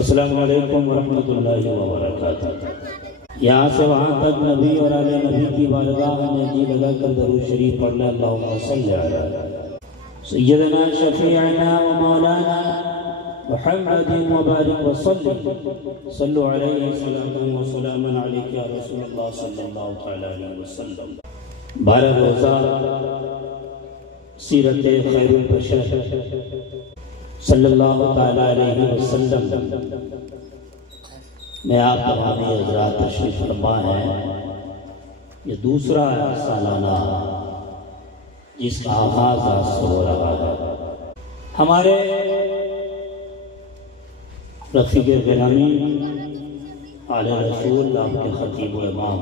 السلام علیکم ورحمۃ اللہ وبرکاتہ۔ یہاں سے وہاں تک نبی اور آل نبی کی بارگاہ میں جی لگا کر درود شریف پڑھ لیں۔ اللہم صلی علی سیدنا شفیعنا و مولانا محمد مبارک وسلم، صلو علیہ صلاۃ و سلاما علیک یا رسول اللہ صلی اللہ تعالی علیہ وسلم۔ 12 روزہ سیرت خیر البشر صلی اللہ تعالی علیہ وسلم میں آپ تمامی حضرات تشریف فرما ہے۔ یہ دوسرا سالانہ جس کا آغاز آج سے ہو رہا ہے۔ ہمارے رفیق گرامی اعلی رسول آپ کے خطیب و امام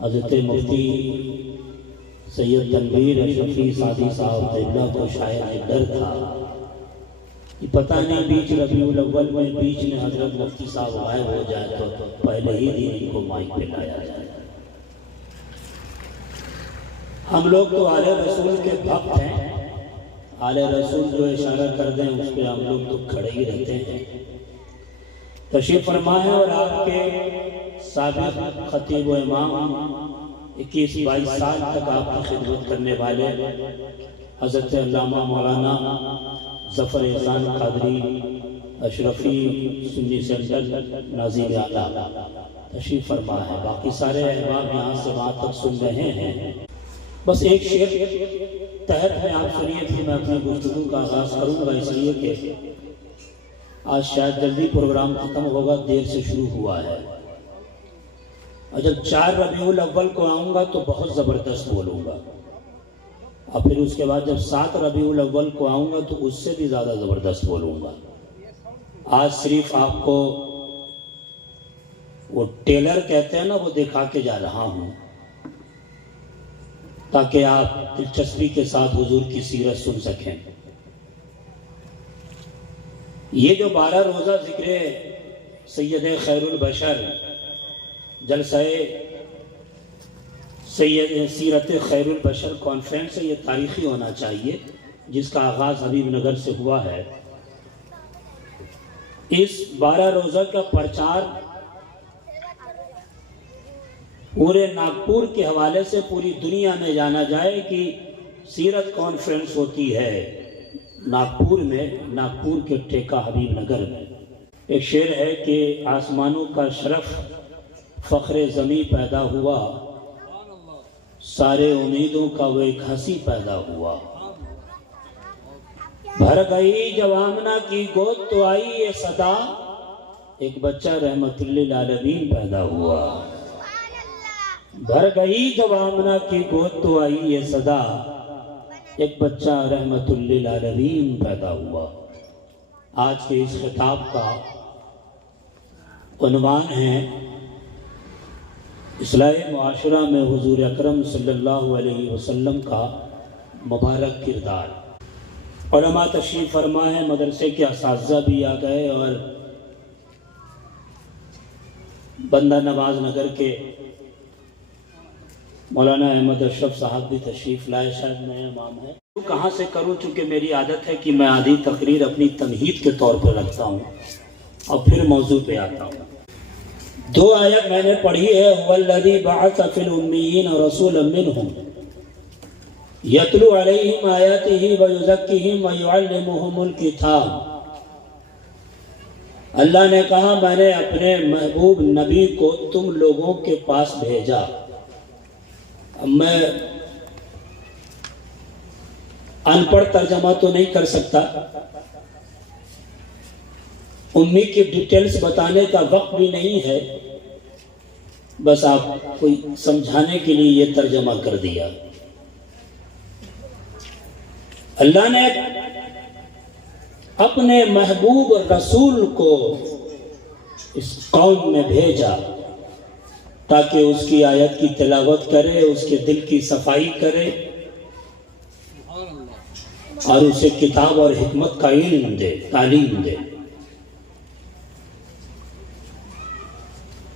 حضرت مفتی سید تنویر شفیع سعدی صاحب طیبہ کو شاید ڈر تھا کہ پتہ نہیں بیچ ربیع الاول میں بیچ میں حضرت مفتی صاحب غائب ہو جائے تو پہلے ہی دن ان کو مائک پہ لایا جائے۔ ہم لوگ تو آل رسول کے بھکت ہیں، آل رسول جو اشارہ کر دیں اس پہ ہم لوگ تو کھڑے ہی رہتے ہیں۔ تشریف فرما ہے اور آپ کے سابق خطیب و امام 21-22 سال تک آپ کی خدمت کرنے والے حضرت علامہ مولانا ظفر احسان قادری اشرفی سنی سینٹر ناظم اعلیٰ تشریف فرما ہے۔ باقی سارے احباب یہاں سے وہاں تک سن رہے ہیں۔ بس ایک شعر تحت میں آپ سنیے تھے، میں اپنی گفتگو کا آغاز کروں گا اس لیے کہ آج شاید جلدی پروگرام ختم ہوگا، دیر سے شروع ہوا ہے، اور جب 4 ربیع الاول کو آؤں گا تو بہت زبردست بولوں گا، اور پھر اس کے بعد جب 7 ربیع الاول کو آؤں گا تو اس سے بھی زیادہ زبردست بولوں گا۔ آج صرف آپ کو وہ ٹیلر کہتے ہیں نا، وہ دکھا کے جا رہا ہوں تاکہ آپ دلچسپی کے ساتھ حضور کی سیرت سن سکیں۔ یہ جو 12 روزہ ذکر سید خیر البشر جلسہ سیرت خیر البشر کانفرنس ہے، یہ تاریخی ہونا چاہیے، جس کا آغاز حبیب نگر سے ہوا ہے۔ اس 12 روزہ کا پرچار پورے ناگپور کے حوالے سے پوری دنیا میں جانا جائے کہ سیرت کانفرنس ہوتی ہے ناگپور میں، ناگپور کے ٹھیکہ حبیب نگر میں۔ ایک شعر ہے کہ آسمانوں کا شرف فخر زمیں پیدا ہوا، سارے امیدوں کا وہ ایک ہنسی پیدا ہوا، بھر گئی جب آمنہ کی گود تو آئی یہ صدا، ایک بچہ رحمت للعالمین پیدا ہوا، بھر گئی جب آمنہ کی گود تو آئی یہ صدا، ایک بچہ رحمت للعالمین پیدا ہوا۔ آج کے اس خطاب کا عنوان ہے اصلاح معاشرہ میں حضور اکرم صلی اللہ علیہ وسلم کا مبارک کردار۔ علماء تشریف فرما ہے، مدرسے کے اساتذہ بھی آ گئے، اور بندہ نواز نگر کے مولانا احمد اشرف صاحب بھی تشریف لائے، شاید نئے امام ہیں۔ کہاں سے کروں، چونکہ میری عادت ہے کہ میں آدھی تقریر اپنی تمہید کے طور پر رکھتا ہوں اور پھر موضوع پہ آتا ہوں۔ 2 آیت میں نے پڑھی ہے، هو الذی بعث فی الامیین رسولا منہم یتلو علیہم آیاتہ ویزکیہم ویعلمہم الکتاب۔ اللہ نے کہا میں نے اپنے محبوب نبی کو تم لوگوں کے پاس بھیجا۔ اب میں ان پڑھ ترجمہ تو نہیں کر سکتا، امی کی ڈیٹیلز بتانے کا وقت بھی نہیں ہے، بس آپ کو سمجھانے کے لیے یہ ترجمہ کر دیا۔ اللہ نے اپنے محبوب رسول کو اس قوم میں بھیجا تاکہ اس کی آیت کی تلاوت کرے، اس کے دل کی صفائی کرے، اور اسے کتاب اور حکمت کا علم دے، تعلیم دے۔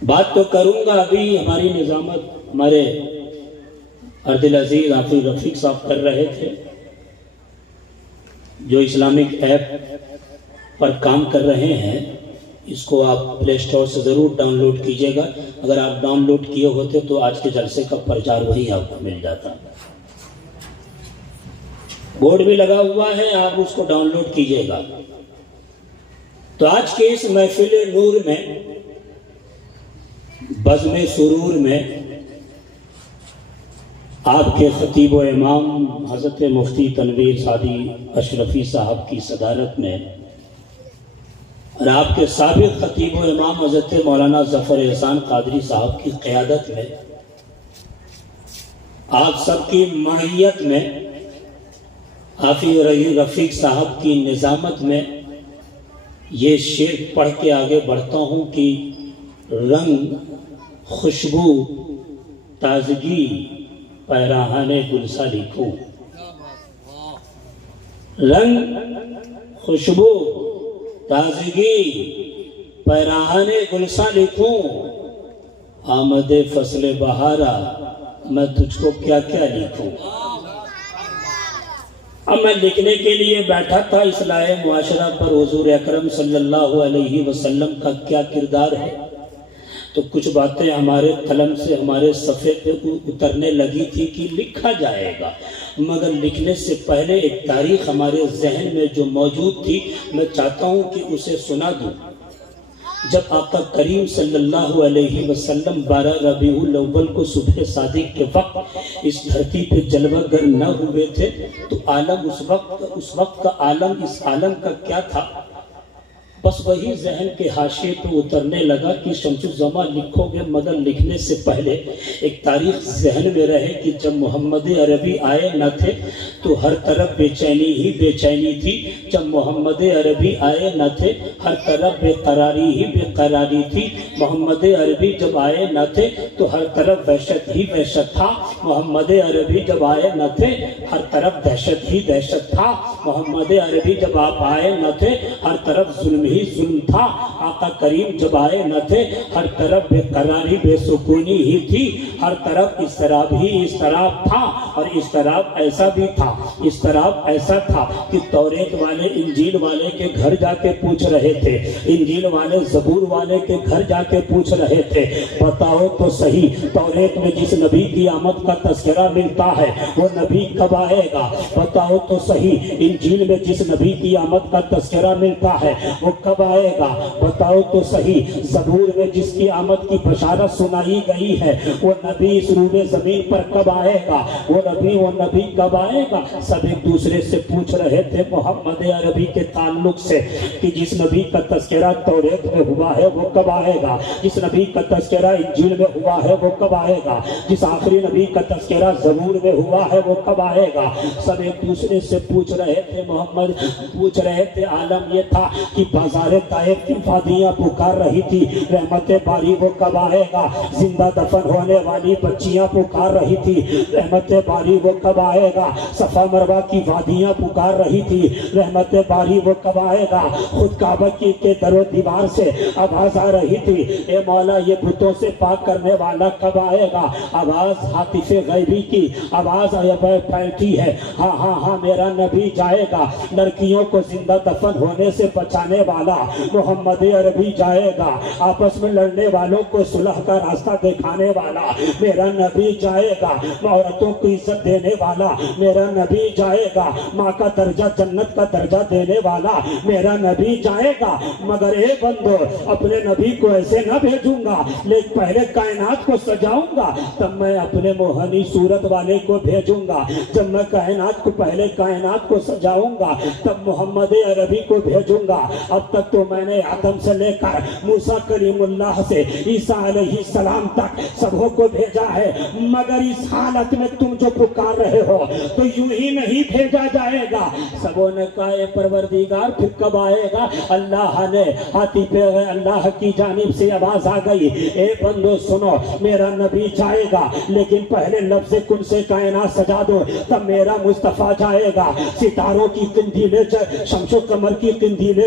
بات تو کروں گا، ابھی ہماری نظامت ہمارے عبدالعزیز حافظ رفیق صاحب کر رہے تھے، جو اسلامک ایپ پر کام کر رہے ہیں۔ اس کو آپ پلے اسٹور سے ضرور ڈاؤن لوڈ کیجیے گا. اگر آپ ڈاؤن لوڈ کیے ہوتے تو آج کے جلسے کا پرچار وہی آپ کو مل جاتا. بورڈ بھی لگا ہوا ہے, آپ اس کو ڈاؤن لوڈ کیجیے گا. تو آج کے اس محفل نور میں, بزم سرور میں, آپ کے خطیب و امام حضرت مفتی تنویر سعدی اشرفی صاحب کی صدارت میں اور آپ کے سابق خطیب و امام حضرت مولانا ظفر احسان قادری صاحب کی قیادت میں, آپ سب کی معیت میں, حافظ رفیق صاحب کی نظامت میں یہ شعر پڑھ کے آگے بڑھتا ہوں کہ رنگ, خوشبو, تازگی پیراہن گلسا لکھوں. رنگ, خوشبو, تازگی پیراہن گلسا لکھوں. آمد فصل بہارا میں تجھ کو کیا کیا لکھوں. اب میں لکھنے کے لیے بیٹھا تھا اصلاح معاشرہ پر حضور اکرم صلی اللہ علیہ وسلم کا کیا کردار ہے, تو کچھ باتیں ہمارے قلم سے ہمارے صفحے پہ اترنے لگی تھی کہ لکھا جائے گا, مگر لکھنے سے پہلے ایک تاریخ ہمارے ذہن میں جو موجود تھی میں چاہتا ہوں کہ اسے سنا دوں. جب آقا کریم صلی اللہ علیہ وسلم 12 ربیع الاول کو صبح صادق کے وقت اس دھرتی پہ جلوہ گر نہ ہوئے تھے تو عالم اس وقت کا عالم اس عالم کا کیا تھا, بس وہی ذہن کے حاشیے پہ اترنے لگا کہ شمس الزمان لکھو گے, مگر لکھنے سے پہلے ایک تاریخ ذہن میں رہے کہ جب محمد عربی آئے نہ تھے تو ہر طرف بے چینی ہی بے چینی تھی. جب محمد عربی آئے نہ تھے ہر طرف بے قراری ہی بے قراری تھی. محمد عربی جب آئے نہ تھے تو ہر طرف وحشت ہی وحشت تھا. محمد عربی جب آئے نہ تھے ہر طرف دہشت ہی دہشت تھا. محمد عربی جب آپ آئے نہ تھے ہر طرف ظلم ہی ظلم تھا. آقا کریم جب آئے نہ تھے ہر طرف بے قراری بے سکونی ہی تھی. ہر طرف اضطراب ہی اضطراب تھا, اور اضطراب ایسا بھی تھا, اضطراب ایسا تھا کہ توریت والے انجیل والے کے گھر جا کے پوچھ رہے تھے, انجیل والے زبور والے کے گھر جا کے پوچھ رہے تھے, بتاؤ تو صحیح توریت میں جس نبی کی آمد کا تذکرہ ملتا ہے وہ نبی کب آئے گا. بتاؤ تو صحیح انجیل میں جس نبی کی آمد کا تذکرہ ملتا ہے وہ کب آئے گا. بتاؤ تو صحیح زبور میں جس کی آمد کی بشارت سنائی گئی ہے وہ نبی اس روئے زمین پر کب آئے گا, وہ نبی کب آئے گا. سب ایک دوسرے سے پوچھ رہے تھے محمد عربی کے تعلق سے کہ جس نبی کا تذکرہ توریت میں ہوا ہے وہ کب آئے گا, جس نبی کا تذکرہ انجیل میں ہوا ہے وہ کب آئے گا, جس آخری نبی کا تذکرہ زبور میں ہوا ہے وہ کب آئے گا. سب ایک دوسرے سے پوچھ رہے تھے, پوچھ رہے تھے. عالم یہ تھا کہ بازار طائف کی وادیاں پکار رہی تھی رحمت باری وہ کب آئے گا. زندہ دفن ہونے والی بچیاں پکار رہی تھی رحمت باری وہ کب آئے گا. صفا مروہ کی وادیاں پکار رہی تھی رحمت باری وہ کب آئے گا. خود کعبہ کی کے در و دیوار سے آواز آ رہی تھی, اے مولا یہ بتوں سے پاک کرنے والا کب آئے گا. آواز ہاتف غیبی کی آواز پھیلتی ہے, ہاں ہاں ہاں میرا نبی جائے گا. لڑکیوں کو زندہ دفن ہونے سے بچانے والا محمد عربی جائے گا. آپس میں لڑنے والوں کو صلح کا راستہ دکھانے والا میرا نبی جائے گا. عورتوں کو عزت دینے والا میرا نبی جائے گا. ماں کا درجہ جنت کا درجہ دینے والا میرا نبی جائے گا. مگر اے بندو اپنے نبی کو ایسے نہ بھیجوں گا, لیکن پہلے کائنات کو سجاؤں گا تب میں اپنے موہنی صورت والے کو بھیجوں گا. جب میں کائنات کو پہلے کائنات کو سجاؤں گا تب محمد عربی کو بھیجوں گا. اب تک تو میں نے آدم سے لے کر موسیٰ کلیم اللہ سے عیسیٰ علیہ السلام تک سبوں کو بھیجا ہے, مگر اس حالت میں تم جو پکار رہے ہو تو یوں ہی نہیں بھیجا جائے گا. سبوں نے کہا اے پروردگار پھر کب آئے گا. اللہ نے ہاتھی پہ اللہ کی جانب سے آواز آ گئی, اے بندو سنو میرا نبی جائے گا لیکن پہلے لفظ کن سے کائنات سجا دو تب میرا مصطفیٰ جائے گا. ستاروں کی قندیلیں شمس و قمر کی قندیلیں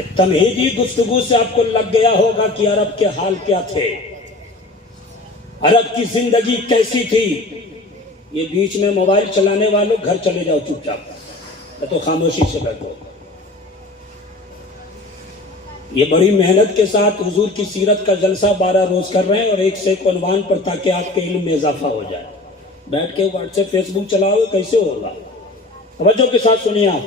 کہ تمہیدی گفتگو سے آپ کو لگ گیا ہوگا کہ عرب کے حال کیا تھے، عرب کی زندگی کیسی تھی۔ یہ بیچ میں موبائل چلانے والوں گھر چلے جاؤ چپ چاپ، تو خاموشی سے بیٹھو۔ یہ بڑی محنت کے ساتھ حضور کی سیرت کا جلسہ 12 روز کر رہے ہیں، اور ایک سے ایک عنوان پر، تاکہ آپ کے علم میں اضافہ ہو جائے۔ بیٹھ کے واٹس ایپ فیس بک چلاؤ کیسے ہوگا؟ توجہ کے ساتھ سنیے آپ،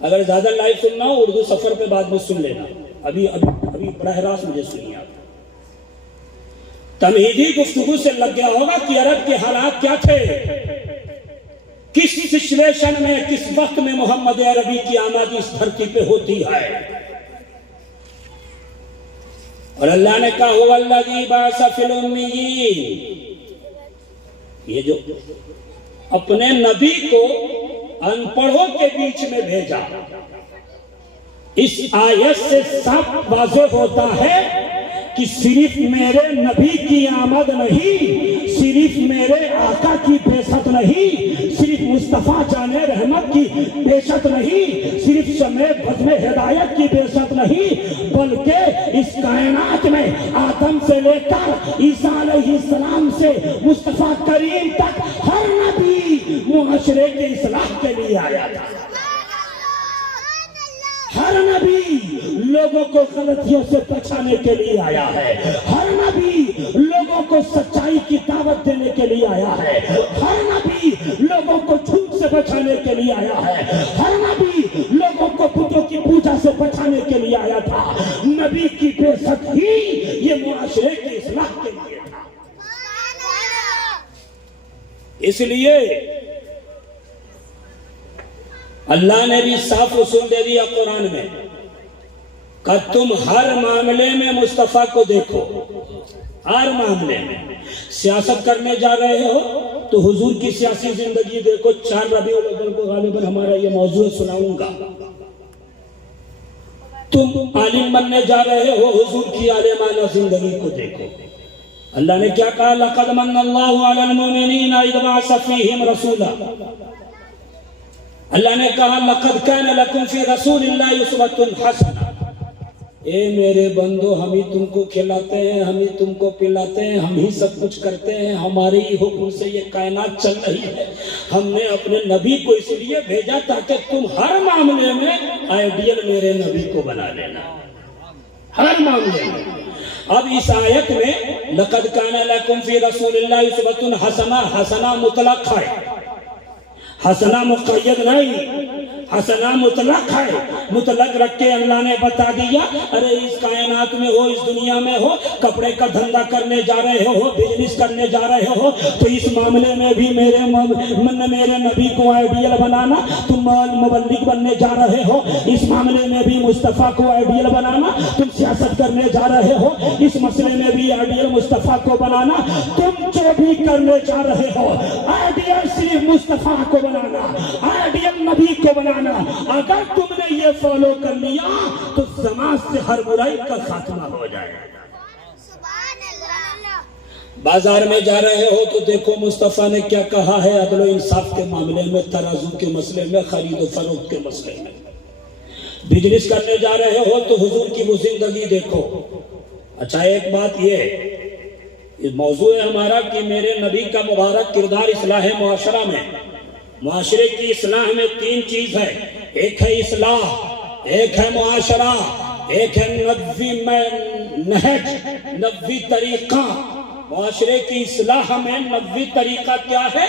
اگر زیادہ لائیو سننا ہو اردو سفر پہ بعد میں سن لینا، ابھی براہ راست مجھے سنیے آپ۔ تمہیدی گفتگو سے لگ گیا ہوگا کہ عرب کے حالات کیا تھے، کس سچویشن میں، کس وقت میں محمد عربی کی آمد اس دھرتی پہ ہوتی ہے۔ اور اللہ نے کہا هو الذی بعث فی الامیین، یہ جو اپنے نبی کو ان پڑھوں کے بیچ میں بھیجا، اس آیت سے صاف واضح ہوتا ہے کہ صرف میرے نبی کی آمد نہیں، صرف میرے آقا کی بعثت نہیں، صرف مصطفیٰ جان رحمت کی بعثت نہیں، صرف شمع بزم ہدایت کی بعثت نہیں، بلکہ اس کائنات میں آدم سے لے کر عیسیٰ علیہ السلام سے مصطفیٰ کریم تک ہر نبی معاشرے کی اصلاح کے لیے آیا تھا۔ ہر نبی لوگوں کو غلطیوں سے بچانے کے لیے آیا ہے، ہر نبی لوگوں کو سچائی کی دعوت دینے کے لیے آیا ہے، ہر نبی لوگوں کو جھوٹ سے بچانے کے لیے آیا ہے، ہر نبی لوگوں کو بتوں کی پوجا سے بچانے کے لیے آیا تھا۔ نبی کی بعثت ہی یہ معاشرے کی اصلاح کے لیے تھا۔ اس لیے اللہ نے بھی صاف اصول دے دیا قرآن میں کہ تم ہر معاملے میں مصطفیٰ کو دیکھو، ہر معاملے میں۔ سیاست کرنے جا رہے ہو تو حضور کی سیاسی زندگی دیکھو، 4 ربیع الاول کو غالباً ہمارا یہ موضوع سناؤں گا۔ تم عالم بننے جا رہے ہو، حضور کی عالمانہ زندگی کو دیکھو۔ اللہ نے کیا کہا؟ لَقَدْ مَنَّ اللَّهُ عَلَى الْمُؤْمِنِينَ إِذْ بَعَثَ فِيهِمْ رَسُولًا۔ اللہ نے کہا لَقَدْ كَانَ لَكُمْ فِي رَسُولِ اللَّهِ أُسْوَةٌ حَسَنَةٌ، اے میرے بندو، ہم ہی تم کو کھلاتے ہیں، ہم ہی تم کو پلاتے ہیں، ہم ہی سب کچھ کرتے ہیں، ہمارے ہی حکم سے یہ کائنات چل رہی ہے۔ ہم نے اپنے نبی کو اس لیے بھیجا تاکہ تم ہر معاملے میں آئیڈیل میرے نبی کو بنا لینا، ہر معاملے میں۔ اب اس آیت میں لَقَدْ كَانَ لَكُمْ فِي رَسُولِ اللَّهِ أُسْوَةٌ حَسَنَةٌ، حسنہ مطلق ہے، حسنہ مقید نہیں، حسنہ مطلق ہے۔ مطلق رکھ کے اللہ نے بتا دیا، ارے اس کائنات میں ہو، اس دنیا میں ہو، کپڑے کا دھندا کرنے جا رہے ہو، بزنس کرنے جا رہے ہو، تو اس معاملے میں بھی میرے نبی کو آئیڈیل بنانا۔ تم مبلغ بننے جا رہے ہو، اس معاملے میں بھی مصطفیٰ کو آئیڈیل بنانا۔ تم سیاست کرنے جا رہے ہو، اس مسئلے میں بھی آئیڈیل مصطفیٰ کو بنانا۔ تم جو بھی کرنے جا رہے ہو، آئیڈیل صرف مصطفیٰ کو بنانا، آئیڈیل نبی کو بنانا۔ اگر تم نے یہ فالو کر لیا تو سماج سے ہر برائی کا خاتمہ ہو جائے گا۔ بازار میں جا رہے ہو تو دیکھو مصطفیٰ نے کیا کہا ہے عدل و انصاف کے معاملے میں، ترازو کے مسئلے میں، خرید و فروخت کے مسئلے میں۔ بزنس کرنے جا رہے ہو تو حضور کی وہ زندگی دیکھو۔ اچھا، ایک بات یہ موضوع ہے ہمارا کہ میرے نبی کا مبارک کردار اصلاح معاشرہ میں۔ معاشرے کی اصلاح میں 3 چیز ہے، ایک ہے اصلاح، ایک ہے معاشرہ، ایک ہے نہج، نبوی طریقہ۔ معاشرے کی اصلاح میں نبوی طریقہ کیا ہے؟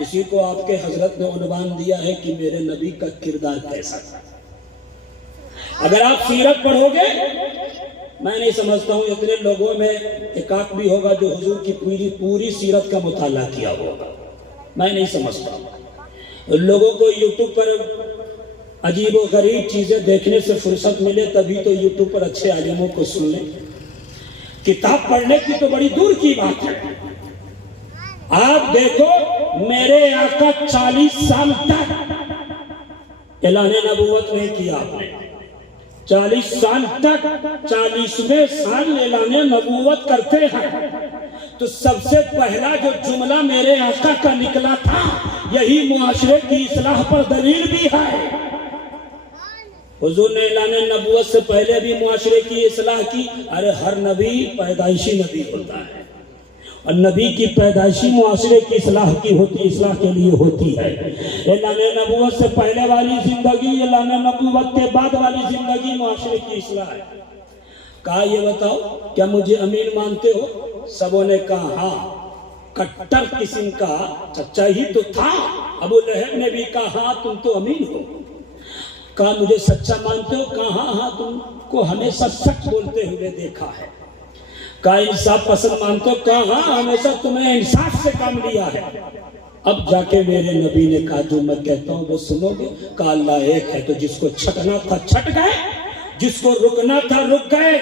اسی کو آپ کے حضرت نے عنوان دیا ہے کہ میرے نبی کا کردار کیسا تھا۔ اگر آپ سیرت پڑھو گے، میں نہیں سمجھتا ہوں اتنے لوگوں میں ایک آدھ بھی ہوگا جو حضور کی پوری سیرت کا مطالعہ کیا ہوگا، میں نہیں سمجھتا ہوں۔ لوگوں کو یوٹیوب پر عجیب و غریب چیزیں دیکھنے سے فرصت ملے تبھی تو یوٹیوب پر اچھے عالموں کو سن لیں۔ کتاب پڑھنے کی تو بڑی دور کی بات ہے۔ آپ دیکھو، میرے آقا 40 سال تک اعلان نبوت نہیں کیا آپ نے، 40 سال تک 40ویں سال اعلان نبوت کرتے ہیں، تو سب سے پہلا جو جملہ میرے آقا کا نکلا تھا، یہی معاشرے کی اصلاح پر دلیل بھی ہے۔ حضور نے اعلان نبوت سے پہلے بھی معاشرے کی اصلاح کی. ارے ہر نبی پیدائشی نبی ہوتا ہے اور نبی کی پیدائشی معاشرے کی اصلاح کے لیے ہوتی ہے. اعلان نبوت سے پہلے والی زندگی، اعلان نبوت کے بعد والی زندگی معاشرے کی اصلاح ہے. کہا یہ بتاؤ کیا مجھے امین مانتے ہو؟ سبوں نے کہا ہاں. کٹر قسم کا سچا ہی تو تھا. ابو لہب نے بھی کہا ہاں تم تو امین ہو. کہا مجھے سچا مانتے ہو؟ کہا ہاں ہاں تم کو ہمیشہ سچ بولتے ہوئے دیکھا ہے. کہا انصاف پسند مانتے ہو؟ کہا ہاں ہمیشہ تمہیں انصاف سے کام لیا ہے. اب جا کے میرے نبی نے کہا جو میں کہتا ہوں وہ سنو گے؟ کہا اللہ ایک ہے تو جس کو چھٹنا تھا چھٹ گئے، جس کو رکنا تھا رک گئے.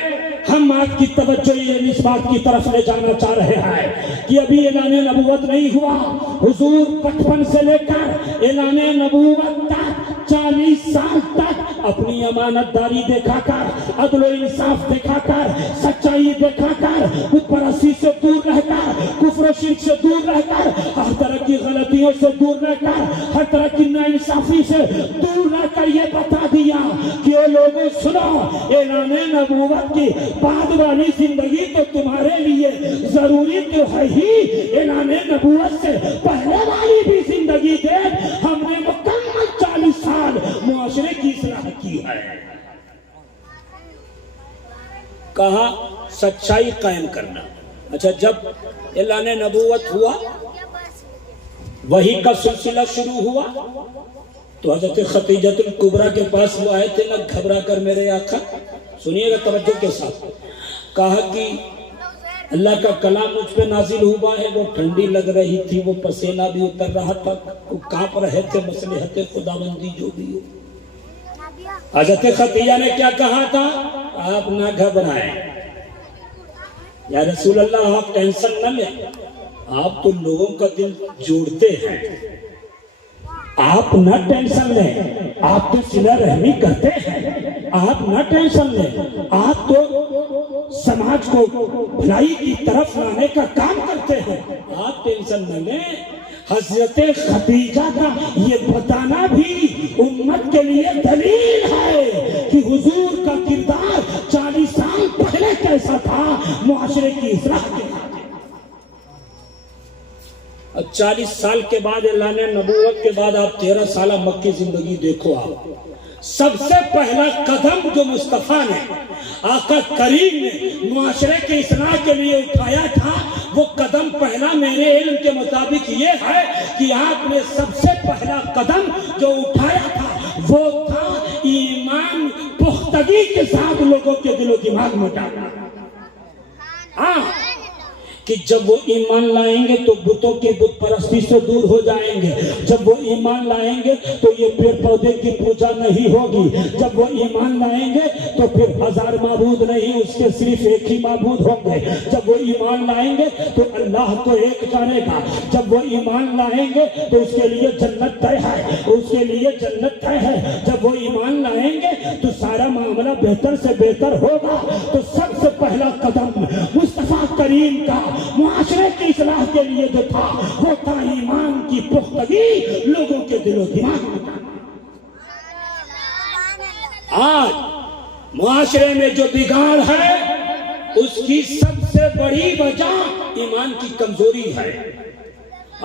ہم آپ کی توجہ اس بات کی طرف لے جانا چاہ رہے ہیں کہ ابھی اعلان نبوت نہیں ہوا. حضور بچپن سے لے کر اعلان نبوت تک 40 سال تک اپنی امانت داری دکھا کر، عدل و انصاف دکھا کر، سچائی دکھا کر، بت پرستی سے دور رہ کر، کفر و شرک سے دور رہ کر، ہر طرح کی غلطیوں سے دور رہ کر، ہر طرح کی ناانصافی سے دور رہ کر یہ بتا دیا کہ اے لوگوں سنو، اعلان نبوت کی بعد والی زندگی تو تمہارے لیے ضروری تو ہے ہی، اعلان نبوت سے پہلے والی بھی زندگی دے. ہم نے مکمل 40 سال معاشرے کی اصلاح کی ہے. کہا سچائی قائم کرنا. اچھا جب اعلان نبوت ہوا، وحی کا سلسلہ شروع ہوا، تو حضرت خدیجہ الکبریٰ کے پاس وہ آئے تھے. نہ گھبرا کر میرے آقا، سنیے گا توجہ کے ساتھ. کہا کہ اللہ کا کلام مجھ پہ نازل ہوا ہے. وہ ٹھنڈی لگ رہی تھی، وہ پسینہ بھی اتر رہا تھا، وہ کانپ رہے تھے. مصلحت خداوندی جو بھی ہو. حضرت خدیجہ نے کیا کہا تھا؟ آپ نہ گھبرائیں یا رسول اللہ، آپ ٹینشن نہ لیں. آپ تو لوگوں کا دل جوڑتے ہیں، آپ نہ ٹینشن لیں. آپ تو صلہ رحمی کرتے ہیں، آپ نہ ٹینشن لیں. آپ تو سماج کو بھلائی کی طرف لانے کا کام کرتے ہیں، آپ ٹینشن نہ لیں. حضرت خدیجہ کا یہ بتانا بھی امت کے لیے دلیل ہے کہ حضور کا کردار 40 سال پہلے کیسا تھا معاشرے کی اصلاح کے لیے. 40 سال کے بعد اعلان نبوت کے بعد آپ 13 سالہ مکی زندگی دیکھو. آپ سب سے پہلا قدم جو مصطفیٰ نے، آقا کریم نے معاشرے کی اصلاح کے لیے اٹھایا تھا، وہ قدم پہلا میرے علم کے مطابق یہ ہے کہ آپ نے سب سے پہلا قدم جو اٹھایا تھا وہ تھا ایمان پختگی کے ساتھ لوگوں کے دل و دماغ میں ڈالنا. ہاں کہ جب وہ ایمان لائیں گے تو بتوں کی بت پرستی سے دور ہو جائیں گے. جب وہ ایمان لائیں گے تو یہ پیڑ پودے کی پوجا نہیں ہوگی. جب وہ ایمان لائیں گے تو پھر 1000 معبود نہیں، اس کے صرف ایک ہی معبود ہوں گے. جب وہ ایمان لائیں گے تو اللہ کو ایک جانے گا. جب وہ ایمان لائیں گے تو اس کے لیے جنت طے ہے، اس کے لیے جنت طے ہے. جب وہ ایمان لائیں گے تو سارا معاملہ بہتر سے بہتر ہوگا. تو سب سے پہلا قدم مصطفیٰ کریم کا معاشرے کی اصلاح کے لیے جو تھا وہ تھا ایمان کی پختگی لوگوں کے دل و دماغ میں. آج معاشرے میں جو بگاڑ ہے اس کی سب سے بڑی وجہ ایمان کی کمزوری ہے.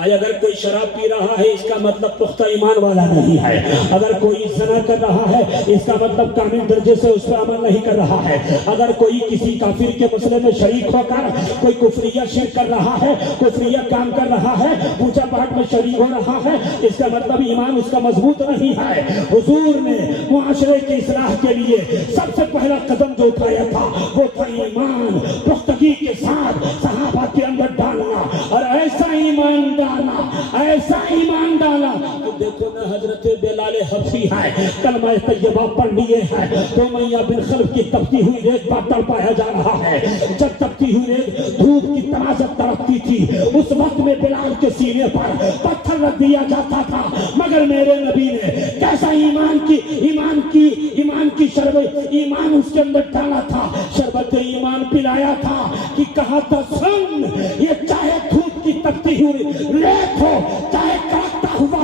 آج اگر کوئی شراب پی رہا ہے اس کا مطلب پختہ ایمان والا نہیں ہے. اگر کوئی زنا کر رہا ہے اس کا مطلب کامل درجے سے اس پر عمل نہیں کر رہا ہے. اگر کوئی کسی کافر کے مسئلے میں شریک ہو کر کوئی کفریہ شرک کر رہا ہے، کفریہ کام کر رہا ہے، پوجا پاٹ میں شریک ہو رہا ہے، اس کا مطلب ایمان اس کا مضبوط نہیں ہے. حضور نے معاشرے کی اصلاح کے لیے سب سے پہلا قدم جو اٹھایا تھا وہ تھا ایمان پختگی کے ساتھ صحابہ کے اندر ڈالنا. اور ایسا ایمان ایسا ایمان ڈالا تو دیکھو نا حضرت بلال حبشی ہے، کلمہ طیبہ پڑھ لیے ہیں تو میاں بن خلف کی تپتی ہوئی ریت پر تڑپایا جا رہا ہے. جب تپتی ہوئی ریت دھوپ کی طرح تڑپتی تھی اس وقت میں بلال کے سینے پر پتھر رکھ دیا جاتا تھا. مگر میرے نبی نے کیسا ایمان کی شربت ایمان اس کے اندر ڈالا تھا، شربت ایمان پلایا تھا کہ کہا تھا سن، یہ چاہے دھوپ کی تپتی ہوئی ریت ہو، چاہے کڑکتا ہوا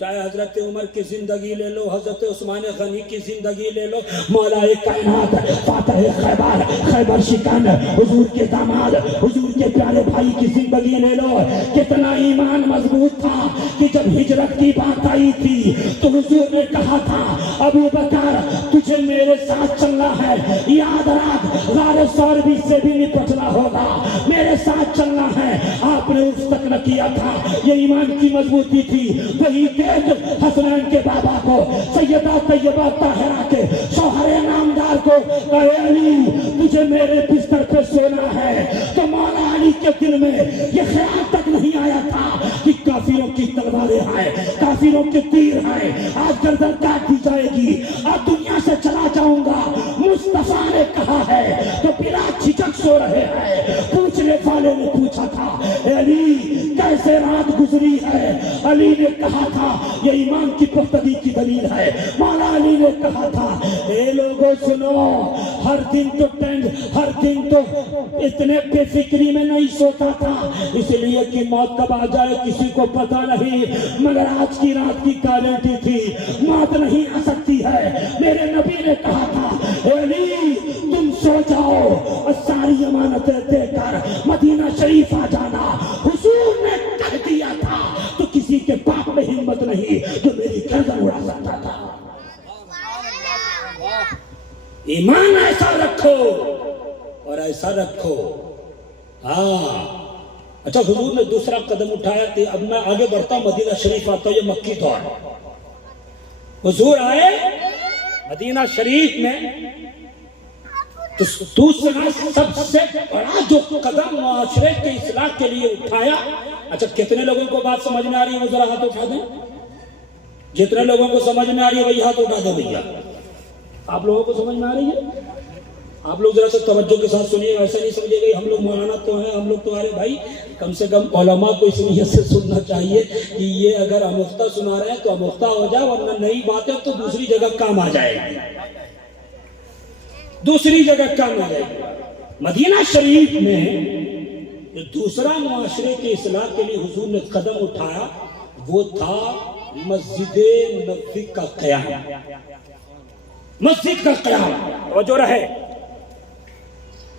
چاہے حضرت عمر کی زندگی لے لو، حضرت عثمان غنی کی زندگی لے لو، مولا کائنات فاتح خیبر، خیبر شکن، حضور کے داماد، حضور کے پیارے بھائی کی زندگی لے لو، کتنا ایمان مضبوط تھا کہ جب ہجرت کی بات آئی تھی تو حضور نے کہا تھا ابو بکر تجھے میرے ساتھ چلنا ہے، یاد رکھ غار ثور سے بھی نپٹنا ہوگا، میرے ساتھ چلنا ہے۔ آپ نے اس تک نہ کیا تھا، یہ ایمان کی مضبوطی تھی۔ وہی حسنین کے بابا کو، سیدہ طیبہ طاہرہ کے شوہر نامدار کو، اے علی تجھے میرے بستر پہ سونا ہے، تو مولا علی کے دل میں یہ خیال تک نہیں آیا تھا کہ کافروں کی تلواریں آئے، کافروں کے تیر آئے، آج گردن کاٹ دی جائے گی، آج دنیا سے چلا جاؤں گا۔ مصطفیٰ نے کہا ہے تو بلا جھجک سو رہے ہیں۔ پوچھنے والے نے پوچھا تھا اے علی کیسے رات گزری ہے؟ علی نے کہا تھا یہ ایمان کی پختگی کی دلیل ہے۔ مولا علی نے کہا تھا اے لوگوں سنو، ہر دن تو اتنے بے فکری میں نہیں سوتا تھا، اس لیے کہ موت کب آ جائے کسی کو پتا نہیں، مگر آج کی رات کی گارنٹی تھی، موت نہیں آ سکتی ہے۔ میرے نبی نے کہا تھا اے علی تم سو جاؤ اور ساری امانتیں دے کر مدینہ شریف آ جانا۔ حضور نے کہہ دیا تھا تو کسی کے باپ میں ہمت نہیں جو میری گردن اڑا سکتا تھا۔ ایمان ایسا رکھو اور ایسا رکھو۔ اچھا حضور نے دوسرا قدم اٹھایا تھا۔ اب میں آگے بڑھتا ہوں، مدینہ شریف آتا ہوں، یہ مکی دور۔ حضور آئے مدینہ شریف میں تو دوسرا سب سے بڑا جو قدم معاشرے کے اصلاح کے لیے اٹھایا۔ اچھا کتنے لوگوں کو بات سمجھ میں آ رہی ہے وہ ذرا ہاتھ اٹھا دیں، جتنے لوگوں کو سمجھ میں آ رہی ہے وہی ہاتھ اٹھا دیں بھیا۔ آپ لوگوں کو سمجھ میں آ رہی ہے؟ آپ لوگ ذرا سے توجہ کے ساتھ سنیے، ایسا نہیں سمجھے گا ہم لوگ مولانا تو ہیں، ہم لوگ تمہارے بھائی، کم سے کم علماء کو اس نیت سے سننا چاہیے کہ یہ اگر آموختہ سنا رہے ہیں تو آموختہ ہو جائے، ورنہ نئی بات ہے تو دوسری جگہ کام آ جائے گی، دوسری جگہ کام آ جائے گی۔ مدینہ شریف میں دوسرا معاشرے کے اصلاح کے لیے حضور نے قدم اٹھایا، وہ تھا مسجد نبوی کا قیام۔ مسجد کا قیام توجہ رہے،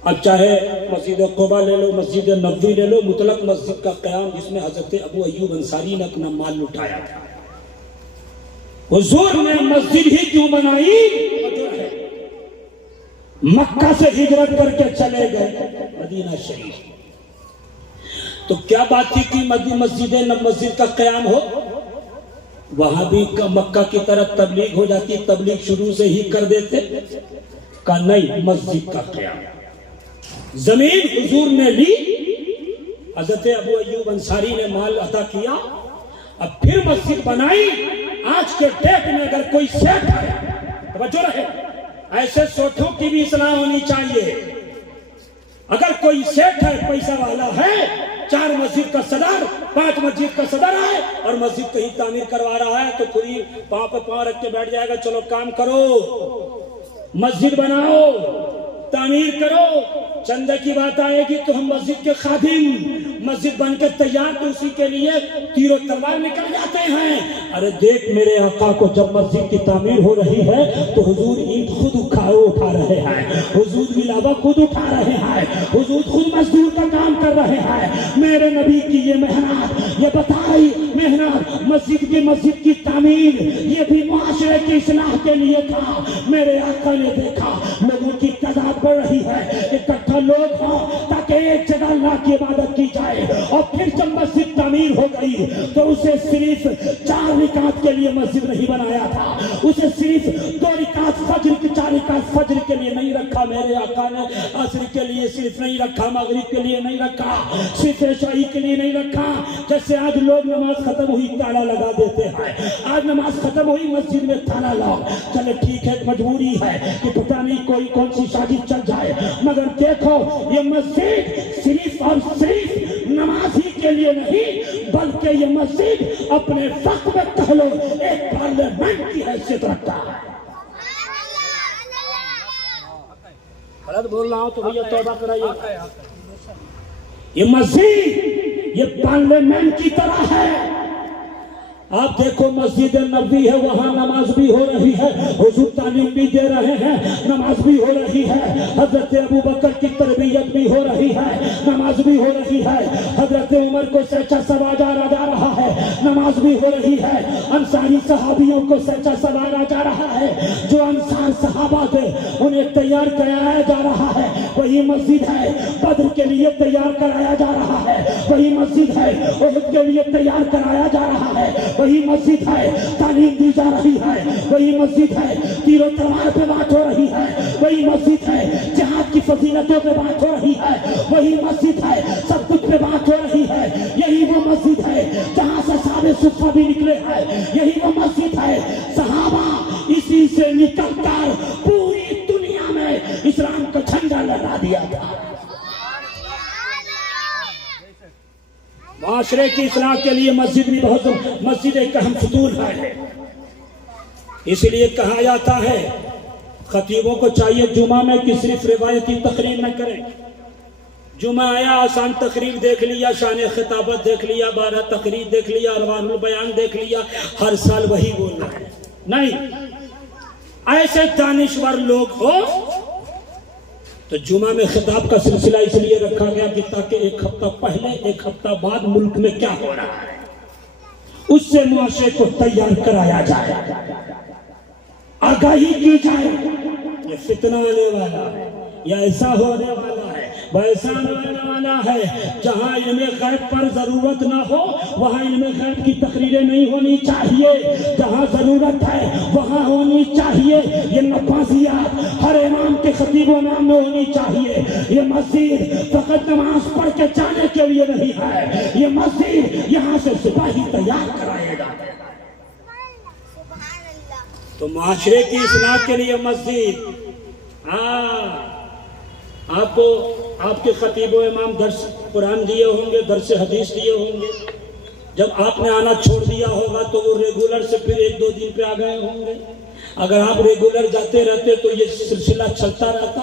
اب چاہے مسجد قباء لے لو، مسجد نبوی لے لو، مطلق مسجد کا قیام جس میں حضرت ابو ایوب انصاری نے اپنا مال لٹایا تھا۔ حضور نے مسجد ہی کیوں بنائی؟ مکہ سے ہجرت کر کے چلے گئے مدینہ شریف، تو کیا بات تھی کہ مسجد کا قیام ہو؟ وہاں بھی مکہ کی طرف تبلیغ ہو جاتی، تبلیغ شروع سے ہی کر دیتے، کہا نہیں مسجد کا قیام۔ زمین حضور نے لی، حضرت ابو ایوب انصاری نے مال عطا کیا، اب پھر مسجد بنائی۔ آج کے ڈیٹ میں اگر کوئی سیٹ ہے، توجہ رہے، ایسے سوٹھوں کی بھی اصلاح ہونی چاہیے۔ اگر کوئی سیٹ ہے، پیسہ والا ہے، 4 مسجد کا صدر، 5 مسجد کا صدر ہے اور مسجد کہیں تعمیر کروا رہا ہے تو خود ہی پاؤں پہ پاؤں رکھ کے بیٹھ جائے گا، چلو کام کرو، مسجد بناؤ، تعمیر کرو، چندے کی بات آئے گی تو ہم مسجد کے خادم، مسجد بن کے تیار تو اسی کے لیے تیر و تلوار نکل جاتے ہیں۔ ارے دیکھ میرے آقا کو جب مسجد کی تعمیر ہو رہی ہے تو حضور اینٹ خود اٹھا رہے ہیں، حضور ملابہ خود اٹھا رہے ہیں، حضور خود مزدور کا کام کر رہے ہیں۔ میرے نبی کی یہ محنت، یہ بتائی محنت، مسجد کی تعمیر، یہ بھی معاشرے کی اصلاح کے لیے تھا۔ میرے آقا نے دیکھا لوگوں کی تعداد بڑھ رہی ہے، اکٹھا لوگ ہوں تاکہ ایک جگہ اللہ کی عبادت کی جائے، اور پھر جب مسجد تعمیر ہو گئی تو اسے صرف 4 رکعت کے لیے مسجد نہیں بنایا تھا، اسے صرف 2 رکعت فجر کی، 4 رکعت فجر کے لیے نہیں رکھا میرے آقا نے، عصر کے لیے صرف نہیں رکھا، مغرب کے لیے نہیں رکھا، صرف عشاء کے لیے نہیں رکھا۔ جیسے آج لوگ نماز ختم ہوئی تالا لگا دیتے ہیں، آج نماز ختم ہوئی مسجد میں تالا لاؤ، چلے ٹھیک ہے مجبوری ہے کہ پتہ نہیں کوئی کون سی شادی چل جائے، مگر دیکھو یہ مسجد صرف اور صرف نماز ہی کے لیے نہیں بلکہ یہ مسجد اپنے وقت میں کہہ لو ایک پارلیمنٹ کی حیثیت رکھتا ہے۔ غلط بول رہا ہوں تو بھیا توبہ کرائیے۔ یہ مسجد یہ پارلیمنٹ کی طرح ہے، آپ دیکھو مسجد نبوی ہے، وہاں نماز بھی ہو رہی ہے، حضور تعلیم بھی دے رہے ہیں، نماز بھی ہو رہی ہے، حضرت ابو بکر کی تربیت بھی ہو رہی ہے، نماز بھی ہو رہی ہے، حضرت عمر کو سچا سوارا جا رہا ہے، نماز بھی ہو رہی ہے، انصاری صحابیوں کو سچا سوارا جا رہا ہے، جو انصار صحابہ تھے انہیں تیار کرایا جا رہا ہے، وہی مسجد ہے بدر کے لیے تیار کرایا جا رہا ہے، وہی مسجد ہے احد کے لیے تیار کرایا جا رہا ہے، وہی مسجد ہے تعلیم دی جا رہی ہے، وہی مسجد ہے تیر و تلوار پہ بات ہو رہی ہے، وہی مسجد ہے جہاد کی فضیلتوں پہ بات ہو رہی ہے، وہی مسجد ہے سب کچھ پہ بات ہو رہی ہے، یہی وہ مسجد ہے جہاں سے صحابہ صفہ بھی نکلے ہیں، یہی وہ مسجد ہے صحابہ اسی سے نکل کر پوری دنیا میں اسلام کا جھنڈا لہرا دیا تھا۔ معاشرے کی اصلاح کے لیے مسجد بھی مسجد ایک اہم ستون ہے، اس لیے کہا جاتا ہے خطیبوں کو چاہیے جمعہ میں کہ صرف روایتی تقریر نہ کریں، جمعہ آیا آسان تقریر دیکھ لیا، شان خطابت دیکھ لیا، 12 تقریر دیکھ لیا، اروان البیان دیکھ لیا، ہر سال وہی بولنا ہے، نہیں، ایسے دانشور لوگ ہو تو جمعہ میں خطاب کا سلسلہ اس لیے رکھا گیا کہ تاکہ ایک ہفتہ پہلے ایک ہفتہ بعد ملک میں کیا ہو رہا ہے اس سے معاشرے کو تیار کرایا جائے، آگاہی کی جائے، یہ فتنہ آنے والا ہے، یا ایسا ہونے والا ہے، ویسا ہونے والا ہے، جہاں علم غیب پر ضرورت نہ ہو وہاں علم غیب کی تقریریں نہیں ہونی چاہیے، جہاں ضرورت ہے وہاں ہونی چاہیے، یہ نفاذیات ہر امام کے خطیب و امام میں ہونی چاہیے، یہ مسجد فقط نماز پڑھ کے جانے کے لیے نہیں ہے، یہ مسجد یہاں سے سپاہی تیار کرائے گا۔ تو معاشرے کی اصلاح کے لیے مسجد، آپ کے خطیب و امام درس قرآن دیے ہوں گے، درس حدیث دیے ہوں گے، جب آپ نے آنا چھوڑ دیا ہوگا تو وہ ریگولر سے پھر 1-2 دن پہ آ گئے ہوں گے، اگر آپ ریگولر جاتے رہتے تو یہ سلسلہ چلتا رہتا،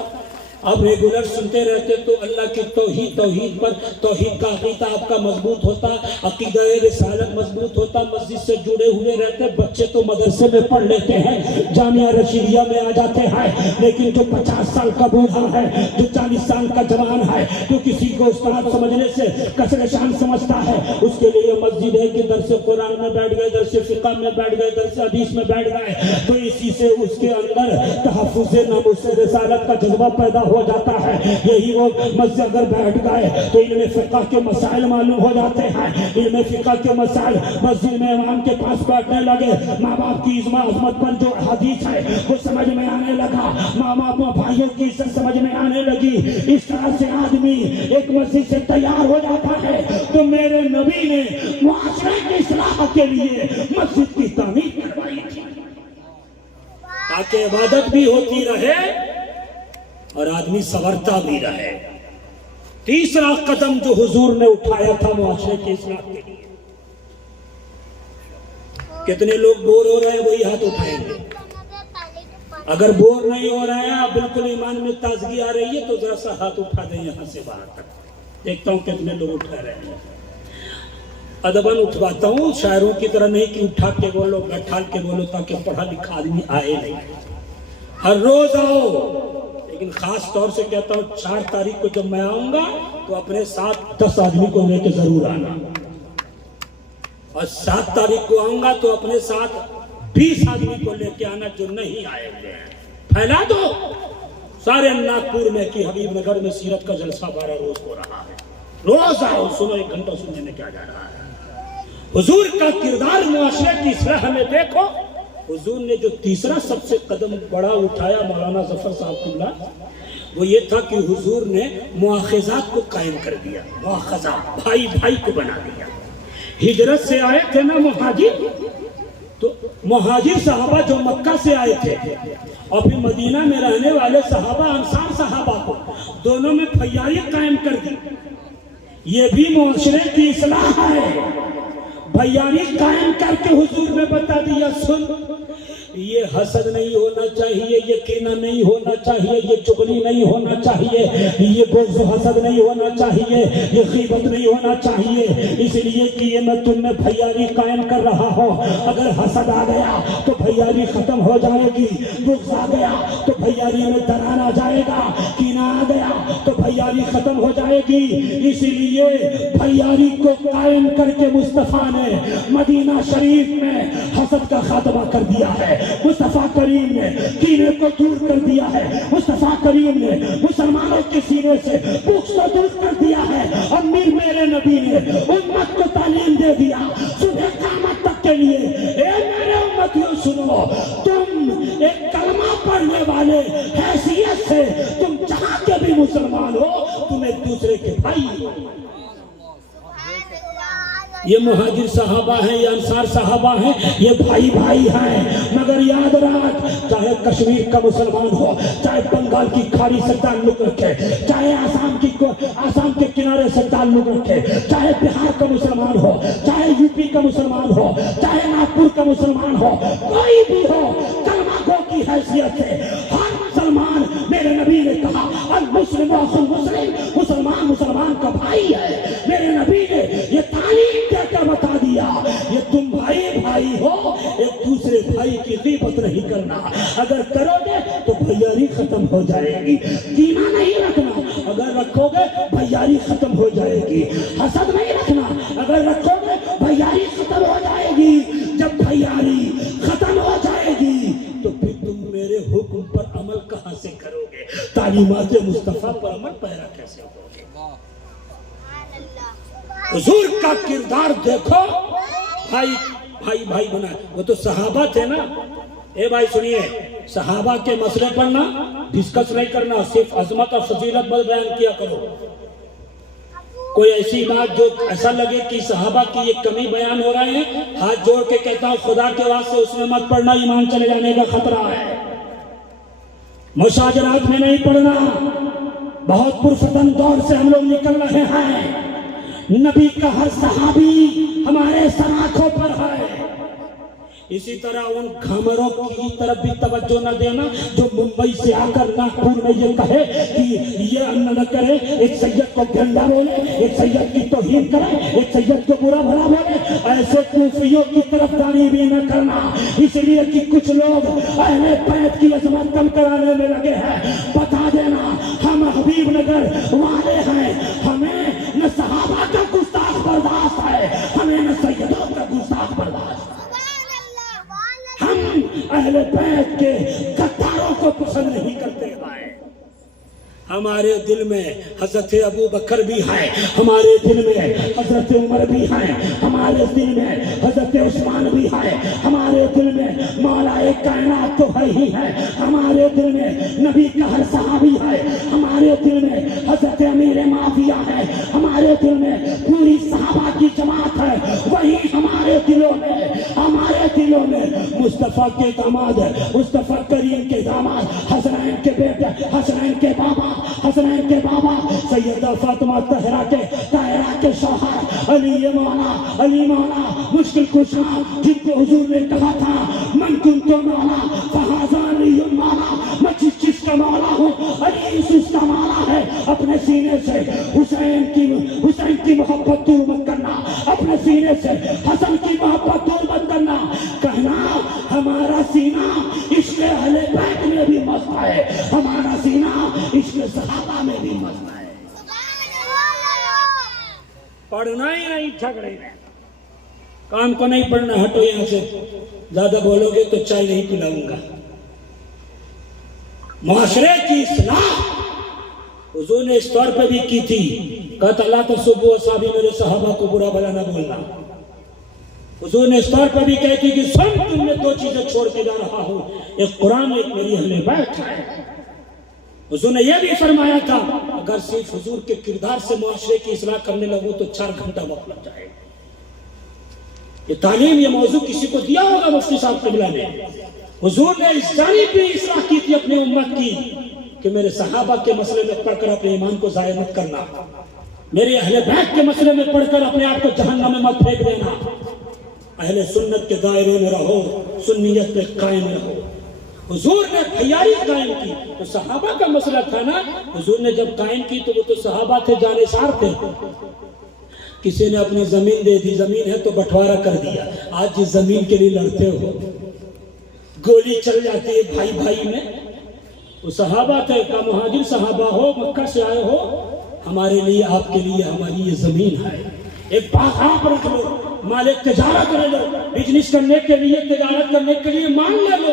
آپ ریگولر سنتے رہتے تو اللہ کی توحید پر توحید کا عقیدہ آپ کا مضبوط ہوتا، عقیدہ رسالت مضبوط ہوتا، مسجد سے جڑے ہوئے رہتے، بچے تو مدرسے میں پڑھ لیتے ہیں، جامعہ رشیدیہ میں آ جاتے ہیں، لیکن جو 50 سال کا بوڑھا ہے، جو 40 سال کا جوان ہے، جو کسی کو استاد سمجھنے سے کثر شان سمجھتا ہے، اس کے لیے مسجد ہے کہ درس قرآن میں بیٹھ گئے، درس فقہ میں بیٹھ گئے، درس حدیث میں بیٹھ گئے، تو اسی سے اس کے اندر تحفظ ناموس رسالت کا جذبہ پیدا ہو جاتا ہے۔ یہی وہ مسجد اگر بیٹھ گئے تو علم فقہ کے مسائل معلوم ہو جاتے ہیں، علم فقہ کے مسائل مسجد میں امام کے پاس بیٹھنے لگے، ماں باپ کی عظمت پر جو حدیث ہے وہ سمجھ میں آنے لگا، ماں باپ بھائیوں کی عزت سمجھ میں آنے لگی، اس طرح سے آدمی ایک مسجد سے تیار ہو جاتا ہے۔ تو میرے نبی نے معاشرے کی اصلاح کے لیے مسجد کی تعمیر کروائی تھی تاکہ عبادت بھی ہوتی رہے اور آدمی سنورتا بھی رہے۔ تیسرا قدم جو حضور نے اٹھایا تھا معاشرے کی اصلاح کے لیے، کتنے لوگ بور ہو رہے ہیں وہی ہاتھ اٹھائیں گے، اگر بور نہیں ہو رہے ہیں آپ بالکل ایمان میں تازگی آ رہی ہے تو ذرا سا ہاتھ اٹھا دیں یہاں سے باہر تک، دیکھتا ہوں کتنے لوگ اٹھا رہے ہیں۔ ادباً اٹھواتا ہوں، شاعروں کی طرح نہیں کہ اٹھا کے بولو بیٹھال کے بولو تاکہ پڑھا لکھا آدمی آئے نہیں، ہر روز آؤ، لیکن خاص طور سے کہتا ہوں 4 تاریخ کو جب میں آؤں گا تو اپنے ساتھ 10 آدمی کو لے کے ضرور آنا، اور 7 تاریخ کو آؤں گا تو اپنے ساتھ 20 آدمی کو لے کے آنا جو نہیں آئے ہوئے ہیں، پھیلا دو سارے ناگپور میں کہ حبیب نگر میں سیرت کا جلسہ 12 روز ہو رہا ہے، روز آؤ سنو، 1 گھنٹہ سننے میں کیا جا رہا ہے۔ حضور کا کردار معاشرے کی اصلاح میں دیکھو، حضور نے جو تیسرا سب سے قدم بڑا اٹھایا مولانا ظفر صاحب اللہ، وہ یہ تھا کہ حضور نے مواخذات کو قائم کر دیا، مواخذہ بھائی بھائی کو بنا دیا۔ ہجرت سے آئے تھے نا مہاجر، تو مہاجر صحابہ جو مکہ سے آئے تھے اور پھر مدینہ میں رہنے والے صحابہ انصار صحابہ کو دونوں میں بھائیاری قائم کر دی، یہ بھی معاشرے کی اصلاح ہے۔ بھائیاری قائم کر کے حضور نے بتا دیا، سن یہ حسد نہیں ہونا چاہیے، یہ کینہ نہیں ہونا چاہیے، یہ چغلی نہیں ہونا چاہیے، یہ بغض و حسد نہیں ہونا چاہیے، یہ غیبت نہیں ہونا چاہیے، اس لیے کہ یہ میں تم میں بھیاری قائم کر رہا ہوں۔ اگر حسد آ گیا تو بھیاری ختم ہو جائے گی، بغض آ گیا تو بھیاری میں درار آ جائے گا، کینہ آ گیا تو بھیاری ختم ہو جائے گی۔ اسی لیے بھیاری کو قائم کر کے مصطفیٰ نے مدینہ شریف میں حسد کا خاتمہ کر دیا ہے، مصطفیٰ کریم نے کینے کو دور کر دیا ہے، مصطفیٰ کریم نے مسلمانوں کے سینے سے بغض کو دور کر دیا ہے۔ اور میرے نبی نے امت کو تعلیم دے دیا صبح قیامت تک کے لیے، اے میرے امتیوں سنو، تم ایک کلمہ پڑھنے والے حیثیت سے تم جہاں کے بھی مسلمان ہو، تم ایک دوسرے کے بھائی ہو۔ یہ مہاجر صحابہ ہیں، یہ انصار صحابہ ہیں، یہ بھائی بھائی ہیں، مگر یاد رکھ، چاہے کشمیر کا مسلمان ہو، چاہے بنگال کی کھاڑی سے تعلق رکھے، چاہے آسام کے کنارے سے تعلق رکھے، چاہے بہار کا مسلمان ہو، چاہے یو پی کا مسلمان ہو، چاہے ناگپور کا مسلمان ہو، کوئی بھی ہو، کلمہ گو کی حیثیت سے ہر مسلمان، میرے نبی نے کہا المسلم اخو المسلم، مسلمان مسلمان کا بھائی ہے۔ میرے نبی نے یہ تعلیم دے کر بتا دیا، یہ تم بھائی بھائی ہو، ایک دوسرے بھائی کی غیبت نہیں کرنا، اگر کرو گے تو بھیاری ختم ہو جائے گی، کینہ نہیں رکھنا، اگر رکھو گے بھیاری ختم ہو جائے گی، حسد نہیں رکھنا، اگر رکھو گے بھیاری ختم ہو جائے گی۔ جب بھیاری ختم ہو جائے گی تو پھر تم میرے حکم پر عمل کہاں سے کرو گے؟ تعلیمات مصطفیٰ پر عمل پیرا کیسے کرو گے؟ حضور کا کردار دیکھو، بھائی بھائی بنا، وہ تو صحابہ تھے نا۔ اے بھائی سنیے، صحابہ کے مسئلے پر نا ڈسکس نہیں کرنا، صرف عظمت اور فضیلت بل بیان کیا کرو۔ کوئی ایسی بات جو ایسا لگے کہ صحابہ کی یہ کمی بیان ہو رہے ہیں، ہاتھ جوڑ کے کہتا ہوں خدا کے واسطے اس میں مت پڑھنا، ایمان چلے جانے کا خطرہ ہے۔ مشاجرات میں نہیں پڑھنا، بہت پرفتن دور سے ہم لوگ نکل رہے ہیں، نبی کا ہر صحابی ہمارے سراخوں پر ہے۔ اسی طرح ان گھمروں کی طرف بھی توجہ نہ دینا جو ممبئی سے آ کر ناگپور میں یہ کہے کہ یہ نہ کرے، ایک سید کو گندا بولے، ایک سید کی توہین کرے، ایک سید کو برا بھلا بولے، ایسے کوفیوں کی طرف داری بھی نہ کرنا، اس لیے کہ کچھ لوگ اہل بیت کی عظمت کم کرانے میں لگے ہیں۔ بتا دینا ہم حبیب نگر والے ہیں، ہمیں نہ صحابہ کا گستاخ برداشت ہے، ہمیں نہ سیدوں کا گستاخ برداشت ہے۔ ہم اہل بیت کے غداروں کو پسند نہیں کرتے ہیں۔ ہمارے دل میں حضرت ابو بکر بھی ہے، ہمارے دل میں حضرت عمر بھی ہے، ہمارے دل میں حضرت عثمان بھی ہے، ہمارے دل میں مولا کائنات تو ہے ہی ہے، ہمارے دل میں نبی کا ہر صحابی ہے، ہمارے دل میں حضرت امیر معاویہ ہے، ہمارے دل میں پوری صحابہ کی جماعت ہے۔ وہی ہمارے دلوں میں مصطفیٰ کے داماد، مصطفیٰ کریم کے داماد، حسنین کے بیٹے، حسنین کے بابا سیدہ فاطمہ طاہرہ کے شوہر علی مولا مشکل کشا، جن کو حضور نے کہا تھا من کنت مولا فہذا علی مولا، میں جس کا مولا ہوں علی اس کا مولا ہے۔ اپنے سینے سے حسین کی محبت دور مت کرنا، اپنے سینے سے حسن کی محبت دور مت کرنا، کہنا ہمارا سینہ عشق اہل بیت میں بھی مست ہے، ہمارا سینہ عشق صحابہ میں بھی مست ہے۔ پڑھنا ہی نہیں، جھگڑے نہیں، کام کو نہیں پڑھنا، ہٹو یہاں سے، زیادہ بولو گے تو چائے نہیں پلاؤں گا۔ معاشرے کی اصلاح حضور نے اس طور پہ بھی کی تھی، کہا اللہ تصبوا اصحابی، میرے صحابہ کو برا بھلا نہ بولنا۔ حضور نے اس طور پہ بھی کہی تھی کہ سن تم نے دو چیزیں چھوڑ کے جا رہا ہوں، ایک قرآن، ایک میری اہل بیت ہے۔ حضور نے یہ بھی فرمایا تھا اگر صرف حضور کے کردار سے معاشرے کی اصلاح کرنے لگو تو 4 گھنٹہ وقت لگ جائے گا۔ یہ تعلیم، یہ موضوع کسی کو دیا ہوگا مفتی صاحب قبلہ نے۔ حضور نے اس جانب بھی اصلاح کی تھی اپنی امت کی کہ میرے صحابہ کے مسئلے میں پڑھ کر اپنے ایمان کو ضائع مت کرنا، میرے اہل بیت کے مسئلے میں پڑھ کر اپنے آپ کو جہنم میں مت پھینک دینا۔ اہل سنت کے دائرے میں رہو، سنیت پہ قائم رہو۔ حضور نے بھیاری قائم کی تو صحابہ کا مسئلہ تھا نا، حضور نے جب قائم کی تو وہ تو صحابہ تھے، جانثار تھے۔ کسی نے اپنی زمین دے دی، زمین ہے تو بٹوارا کر دیا، آج جس زمین کے لیے لڑتے ہو، گولی چل جاتی ہے بھائی بھائی میں، وہ صحابہ تھے، کا مہاجر صحابہ ہو، مکہ سے آئے ہو، ہمارے لیے آپ کے لیے ہماری یہ زمین ہے، ایک باغ آپ رکھ لو، مال تجارت لے لو، بزنس کرنے کے لیے، تجارت کرنے کے لیے مان لے لو۔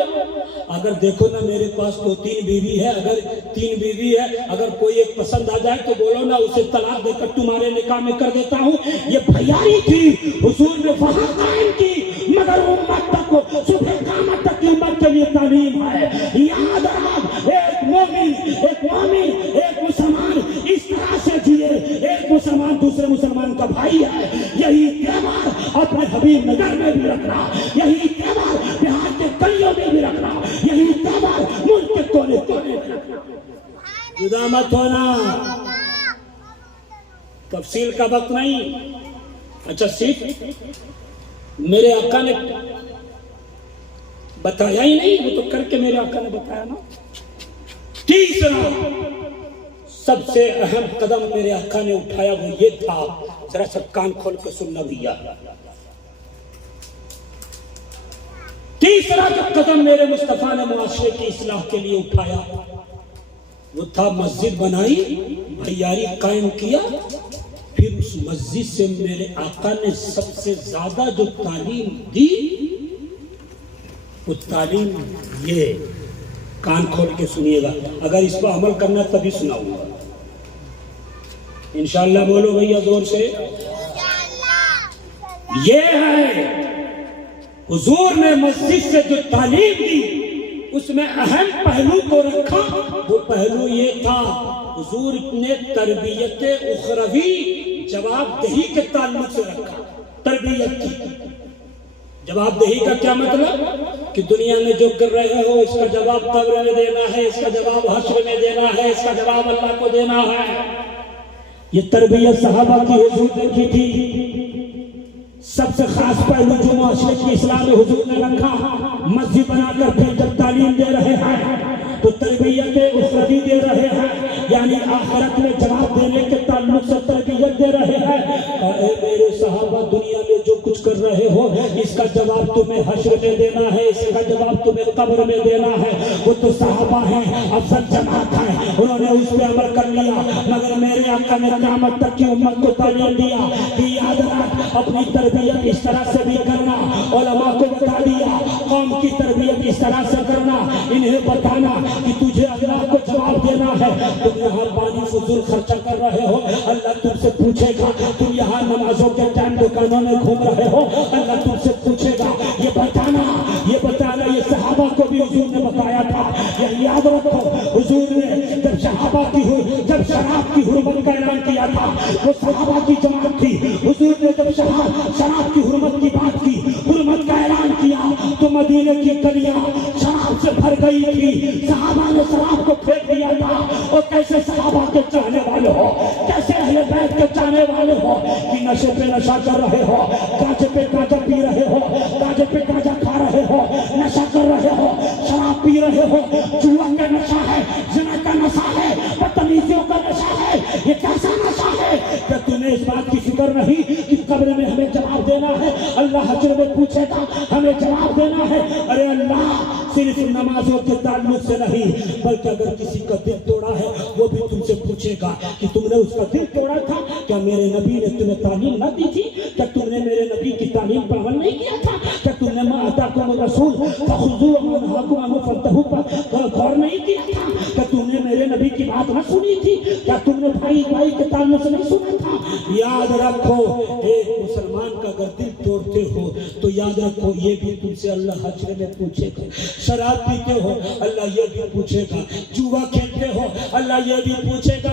اگر دیکھو نا میرے پاس تو 3 بیوی ہے، اگر 3 بیوی ہے، اگر کوئی ایک پسند آ جائے تو بولو نا اسے طلاق دے کر تمہارے نکاح میں کر دیتا ہوں۔ یہ بھیاری تھی، حضور نے وہاں قائم کی، مگر امت تک صبح قیامت تک کی امت کے لیے تعلیم ہے۔ یاد رکھ، ایک مومن، ایک مسلمان اس طرح سے جیے، ایک مسلمان دوسرے مسلمان کا بھائی ہے۔ یہی تہوار اپنے حبیب نگر میں بھی رکھنا، یہی تہوار بہار کے گلیوں میں بھی رکھنا، یہی تہوار ملک کے کونے کونے میں رکھنا۔ جدا مت ہونا، تفصیل کا وقت نہیں۔ اچھا صرف میرے آقا نے بتایا ہی نہیں، وہ تو کر کے میرے آقا نے بتایا نا۔ تیسرا سب سے اہم قدم میرے آقا نے اٹھایا وہ یہ تھا، ذرا سب کان کھول کے سننا بھیا۔ تیسرا جو قدم میرے مصطفیٰ نے معاشرے کی اصلاح کے لیے اٹھایا وہ تھا مسجد بنائی، بھیاری قائم کیا، پھر اس مسجد سے میرے آقا نے سب سے زیادہ جو تعلیم دی وہ تعلیم یہ، کان کھول کے سنیے گا، اگر اس پر عمل کرنا تبھی سناؤں گا انشاءاللہ۔ بولو بھیا زور سے، یہ ہے حضور نے مسجد سے جو تعلیم دی اس میں اہم پہلو کو رکھا، وہ پہلو یہ تھا حضور نے تربیت اخروی جواب دہی کے تعلق سے رکھا۔ تربیت کی جواب دہی کا کیا مطلب؟ کہ دنیا میں جو کر رہے ہو اس کا جواب قبر میں دینا ہے، اس کا جواب حشر میں دینا ہے، اس کا جواب اللہ کو دینا ہے۔ یہ تربیت صحابہ کی حضور نے کی تھی۔ سب سے خاص پہلو جو معاشرے کی اصلاح میں حضور نے رکھا، مسجد بنا کر پھر جب تعلیم دے رہے ہیں تو تربیت اخروی دے رہے ہیں، یعنی آخرت میں جواب دینے کے تعلق سے تربیت دے رہے ہیں۔ اور اے میرے صحابہ، دنیا میں جو کچھ کر رہے ہو اس کا جواب تمہیں حشر میں دینا ہے، اس کا جواب تمہیں قبر میں دینا ہے۔ وہ تو صحابہ ہیں، افضل جماعت ہے، انہوں نے اس پہ عمل کر لیا، مگر میرے آقا نے قیامت تک کی امت کو تعلیم دیا کہ یاد رکھ، اپنی تربیت اس طرح سے بھی کرنا۔ علماء کو بتا دیا قوم کی تربیت اس طرح سے کرنا، انہیں بتانا کہ تجھے اللہ کو جواب دینا ہے۔ تم یہاں پانی فضول خرچہ کر رہے ہو، اللہ تم سے پوچھے گا۔ تم یہاں نمازوں کے ٹائم دکانوں میں گھوم رہے ہو، اللہ تم سے پوچھے گا۔ یہ بتانا یہ صحابہ کو بھی حضور نے بتایا تھا۔ یہ یاد رکھو، حضور نے جب شراب کی حرمت کا اعلان کیا تھا، وہ صحابہ کی جماعت تھی۔ حضور نے جب شراب کی حرمت کی بات کی، حرمت کا اعلان کیا تو مدینے کی گلیاں شراب سے بھر گئی تھی۔ صحابہ نے شراب کو پھینک دیا تھا۔ اور کیسے صحابہ کے چاہنے والے ہو، کیسے اہل بیت کے چاہنے والے ہو کہ نشے پہ نشہ کر رہے ہو، گاجے پہ گاجا پی رہے ہو، گاجے پہ گاجا کھا رہے ہو، نشہ کر رہے ہو، شراب پی رہے ہو، جوا کا نشہ ہے، زنا کا نشہ ہے، بدتمیزیوں کا نشہ ہے۔ یہ کیسا نشہ ہے کہ تمہیں اس بات کی فکر نہیں کہ قبر میں ہمیں جواب دینا ہے، اللہ حشر میں پوچھے گا، ہمیں جواب دینا ہے۔ ارے اللہ صرف نمازوں کے تعلق سے نہیں، بلکہ اگر کسی کا دل توڑا ہے وہ بھی تم سے پوچھے گا کہ تم نے اس کا دل توڑا تھا، کیا میرے نبی نے تمہیں تعلیم نہ دی تھی؟ کیا تم نے میرے نبی کی تعلیم پر عمل نہیں کیا تھا؟ کیا تم نے ما آتاکم الرسول فخذوہ وما نہاکم عنہ فانتہوا پر غور نہیں کیا تھا؟ کیا تم نے میرے نبی کی بات نہ سنی تھی؟ کیا تم نے بھائی کے تعلق سے نہیں سنا تھا؟ یاد رکھو، ایک مسلمان کا اگر دل توڑتے ہو تو یاد رکھو یہ بھی تم سے اللہ حشر میں پوچھے گا۔ شراب پیتے ہو اللہ یہ بھی پوچھے گا، جوا کھیلتے ہو اللہ یہ بھی پوچھے گا۔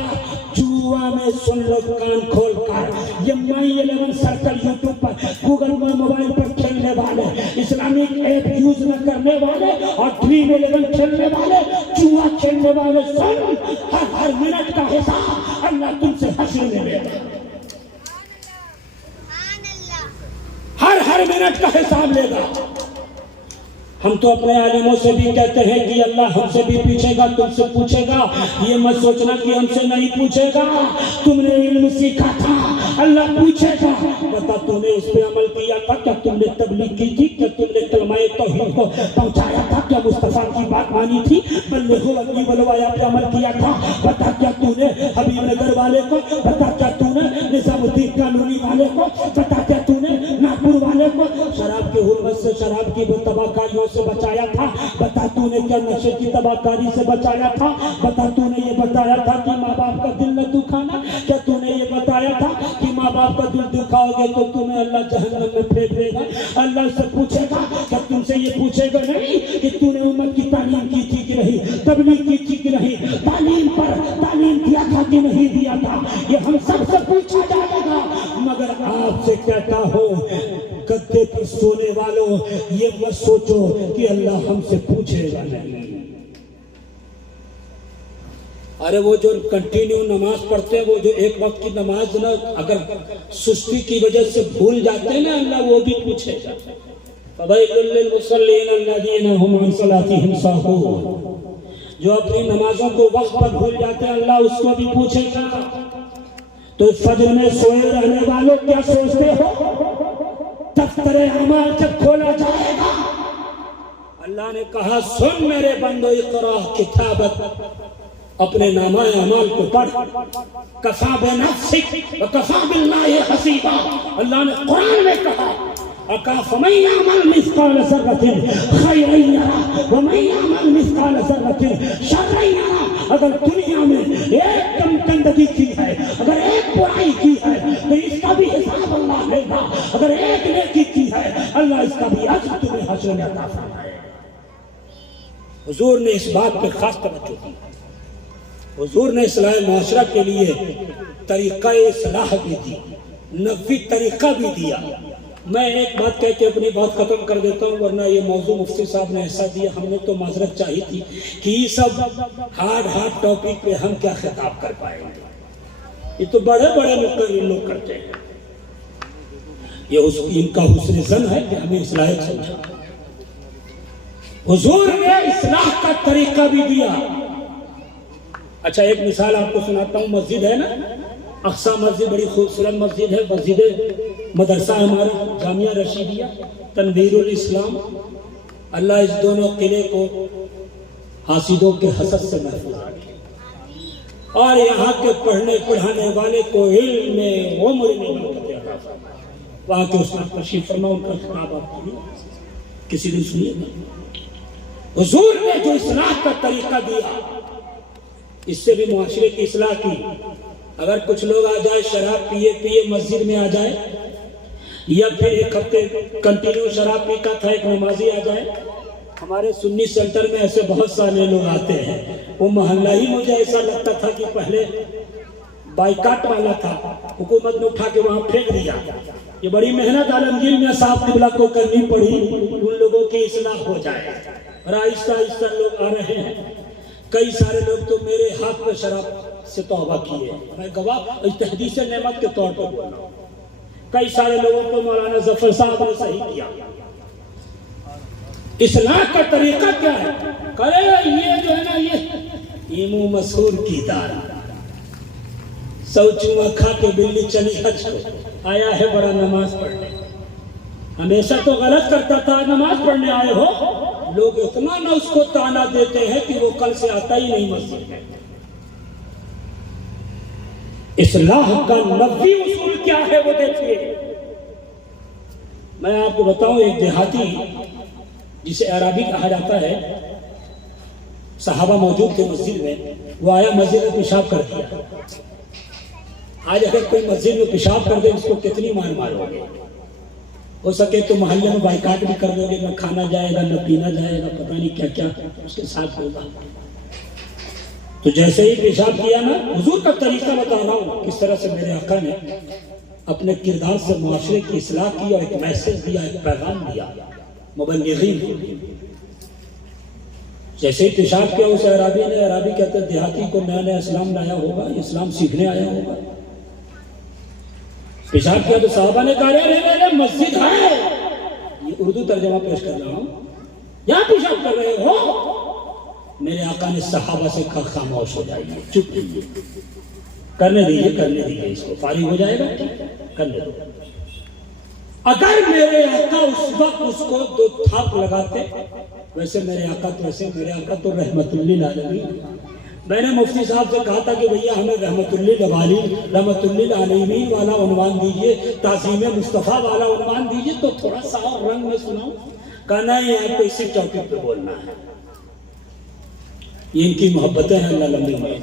جوا میں سن لو کان کھول کر، یہ مائی 11 سرکل یوٹیوب پر، گوگل پر، موبائل پر کھیلنے والے، اسلامک ایپ یوز نہ کرنے والے اور ڈریم 11 کھیلنے والے، جوا کھیلنے والے، سن ہر منٹ کا حساب اللہ تم سے حشر میں دے گا۔ ہر منٹ کا حساب لے گا۔ ہم تو اپنے عالموں سے بھی کہتے ہیں کہ اللہ ہم سے بھی پوچھے گا، تم سے پوچھے گا، یہ مت سوچنا کہ ہم سے نہیں پوچھے گا، تم نے علم سیکھا تھا اللہ پوچھے گا، بتا تم نے اس پہ عمل کیا تھا، کیا تم نے تبلیغ کی تھی، کیا تم نے کلمہ توحید کو پہنچایا تھا، کیا مصطفیٰ کی بات مانی تھی، بلغوا عنی ولو آیا پہ عمل کیا تھا، بتا کیا تو نے حبیب نگر والے کو، بتا کیا تو نے نظام الدین قانونی والے کو، بتا کیا تو نے ناگپور والے کو شراب کی حرمت سے، شراب کی تباہ کاریوں سے بچایا تھا، بتا تو نے کیا نشے کی تباہ کاری سے بچایا تھا، بتا تو نے یہ بتایا تھا کہ ماں باپ کا دل نہ دکھانا، کیا تو نے یہ بتایا تھا کہ ماں باپ کا دل دکھاؤ گے تو تمہیں اللہ جہنم میں پھینک دے گا، اللہ سے پوچھے گا، کیا تم سے یہ پوچھے گا نہیں کہ تو نے امت کی تعلیم کی تھی کہ نہیں، تبلیغ کی تھی کہ نہیں، تعلیم پر تعلیم دیا تھا کہ نہیں دیا تھا، یہ ہم سب سے پوچھا جائے گا، مگر آپ سے کہتا ہوں گدے پر سونے والوں یہ مت سوچو کہ اللہ ہم سے پوچھے گا نہیں۔ ارے وہ جو کنٹینیو نماز پڑھتے ہیں، وہ جو ایک وقت کی نماز نا اگر سستی کی وجہ سے بھول جاتے ہیں نا، اللہ وہ بھی پوچھے گا۔ فَوَيْلٌ لِّلْمُصَلِّينَ الَّذِينَ هُمْ عَنْ صَلَاتِهِمْ سَاهُونَ، جو اپنی نمازوں کو وقت پر بھول جاتے ہیں اللہ اس کو بھی پوچھے گا۔ تو فجر میں سوئے رہنے والوں کیا سوچتے ہو؟ دفتر اعمال جب کھولا جائے گا اللہ نے کہا سن میرے بندو اقرا کتابت، اپنے نامہ اعمال کو پڑھ، کفا بنفسک وکفا باللہ حسیبا، اللہ نے قرآن میں کہا فَمَن يَعْمَلْ مِثْقَالَ ذَرَّةٍ خَيْرًا يَرَهُ وَمَن يَعْمَلْ مِثْقَالَ ذَرَّةٍ شَرًّا يَرَهُ۔ اگر دنیا میں ایک کم گندگی کی ہے، اگر ایک برائی کی ہے تو اس کا بھی حساب اللہ لے گا، اگر ایک نیکی کی ہے اللہ اس کا بھی اجر تمہیں حشر میں عطا فرمائے۔ حضور نے اس بات پہ خاص توجہ دی، حضور نے اصلاح معاشرہ کے لیے طریقہ اصلاح بھی دی، نبوی طریقہ بھی دیا۔ میں ایک بات کہہ کے اپنی بات ختم کر دیتا ہوں، ورنہ یہ موضوع مفتی صاحب نے ایسا دیا، ہم نے تو معذرت چاہی تھی کہ یہ سب ہارڈ ٹاپک پہ ہم کیا خطاب کر پائیں گے، یہ تو بڑے بڑے لوگ کرتے ہیں، یہ ان کا حسن ظن ہے کہ ہمیں اصلاح سمجھا۔ حضور نے اصلاح کا طریقہ بھی دیا۔ اچھا ایک مثال آپ کو سناتا ہوں، مسجد ہے نا اقصی مسجد، بڑی خوبصورت مسجد ہے، مسجد مدرسہ ہمارا جامعہ رشیدیہ، تنویر الاسلام، اللہ اس دونوں قلعے کو حاسدوں کے حسد سے محفوظ رکھے، اور یہاں کے پڑھنے پڑھانے والے کو علم میں عمر میں برکت عطا فرمائے۔ وہاں کے استاد تشریف فرما، ان کا خطاب آپ کو کسی دن سنیے گا۔ حضور نے جو اصلاح کا طریقہ دیا، اس سے بھی معاشرے کی اصلاح کی۔ اگر کچھ لوگ آ جائے شراب پیے مسجد میں آ جائے، یا پھر ایک ہفتے کنٹینیو شراب پیتا تھا ایک نمازی آ جائے، ہمارے سنی سینٹر میں ایسے بہت سارے لوگ آتے ہیں، وہ محلہ ہی مجھے ایسا لگتا تھا کہ پہلے بائیکاٹ والا تھا، حکومت نے اٹھا کے وہاں پھینک دیا۔ یہ بڑی محنت عالمگیر میں صاحب قبلہ کو کرنی پڑی، ان لوگوں کی اصلاح ہو جائے، اور آہستہ آہستہ لوگ آ رہے ہیں۔ کئی سارے لوگ تو میرے ہاتھ میں شراب سے توبہ کیے، میں گواہ تحدیث نعمت کے طور پر بول رہا ہوں۔ کئی سارے لوگوں کو مولانا ظفر صاحب نے صحیح کیا۔ اصلاح کا طریقہ کیا ہے؟ کرے یہ جو ہے نا، یہ ایمو مسحور کی دار، سو چوما کھا کے بلی چلی حج کو، آیا ہے بڑا نماز پڑھنے، ہمیشہ تو غلط کرتا تھا، نماز پڑھنے آئے ہو، لوگ اتنا نہ اس کو تانا دیتے ہیں کہ وہ کل سے آتا ہی نہیں مسجد میں۔ اصلاح کا نبوی اصول کیا ہے وہ دیکھیے۔ میں آپ کو بتاؤں، ایک دیہاتی جسے عربی کہا جاتا ہے، صحابہ موجود تھے مسجد میں، وہ آیا مسجد میں پیشاب کر دیا۔ آج اگر کوئی مسجد میں پیشاب کر دے اس کو کتنی مار مارو گے؟ ہو سکے تو محلے میں بائیکاٹ بھی کر دو گے، نہ کھانا جائے گا نہ پینا جائے گا، پتہ نہیں کیا کیا اس کے ساتھ ہوگا۔ تو جیسے ہی پیشاب کیا نا، حضور کا طریقہ بتا رہا ہوں کس طرح سے میرے آقا نے اپنے کردار سے معاشرے کی اصلاح کی اور ایک میسج دیا، ایک پیغام دیا مبلغین کو۔ جیسے ہی پیشاب کیا اس عرابی نے، عرابی کہتے دیہاتی کو نیا نیا اسلام لایا ہوگا، اسلام سیکھنے آیا ہوگا، پیشاب کیا تو صحابہ نے کہا رے مسجد ہے، یہ اردو ترجمہ پیش کر رہا ہوں، یہاں پیشاب کر رہے ہو؟ میرے آقا نے صحابہ سے کہا خاموش ہو جائیے، چپ رہیے، کرنے دیجیے اس کو، فارغ ہو جائے گا، کرنے دو۔ اگر میرے آقا اس وقت اس کو دو تھاپ لگاتے، ویسے میرے آقا تو رحمت للعالمین۔ میں نے مفتی صاحب سے کہا تھا کہ بھیا ہمیں رحمت للعالمین والا عنوان دیجئے، تعظیم مصطفیٰ والا عنوان دیجئے تو تھوڑا سا اور رنگ میں سناؤں۔ کہنا ہے آپ کو اسی ٹاپک پہ بولنا ہے، یہ ان کی محبتیں ہیں، اللہ لمبی عمر۔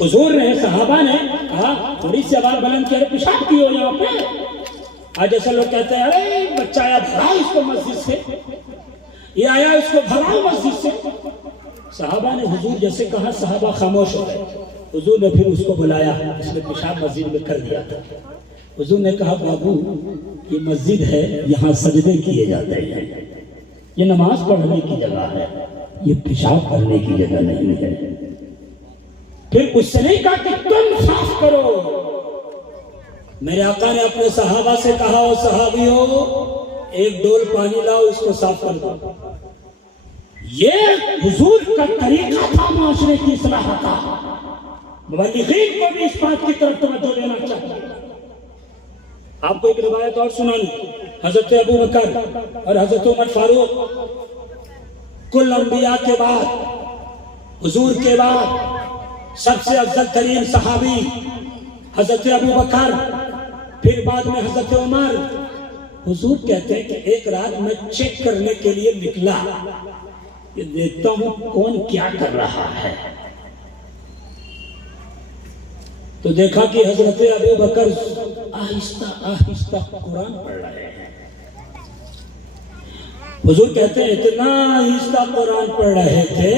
حضور نے، صحابہ نے کہا، تھوڑی سی آواز بلند کیا، پیشاب کی ہو یہاں پہ؟ آج ایسا لوگ کہتے ہیں ارے بچہ آیا بھگاؤ اس کو مسجد سے، یہ آیا اس کو بھگاؤ مسجد سے۔ صحابہ نے حضور جیسے کہا، صحابہ خاموش ہو گئے۔ حضور نے پھر اس کو بلایا، اس نے پیشاب مسجد میں کر دیا تھا۔ حضور نے کہا بابو یہ مسجد ہے، یہاں سجدے کیے جاتے ہیں، یہ نماز پڑھنے کی جگہ ہے، یہ پیشاب کرنے کی جگہ نہیں ہے۔ پھر اس سے نہیں کہا کہ تم صاف کرو، میرے آقا نے اپنے صحابہ سے کہا، او صحابیوں ایک ڈول پانی لاؤ، اس کو صاف کر دو۔ یہ حضور کا طریقہ تھا معاشرے کی اصلاح کا۔ مبلغین کو بھی اس بات کی طرف توجہ دینا چاہیے۔ آپ کو ایک روایت اور سنانی، حضرت ابو بکر اور حضرت عمر فاروق کل انبیاء کے بعد، حضور کے بعد سب سے افضل ترین صحابی حضرت ابو بکر، پھر بعد میں حضرت عمر۔ حضور کہتے ہیں کہ ایک رات میں چیک کرنے کے لیے نکلا کہ دیکھتا ہوں کون کیا کر رہا ہے، تو دیکھا کہ حضرت ابو بکر آہستہ آہستہ قرآن پڑھ رہے ہیں۔ حضور کہتے ہیں اتنا آہستہ قرآن پڑھ رہے تھے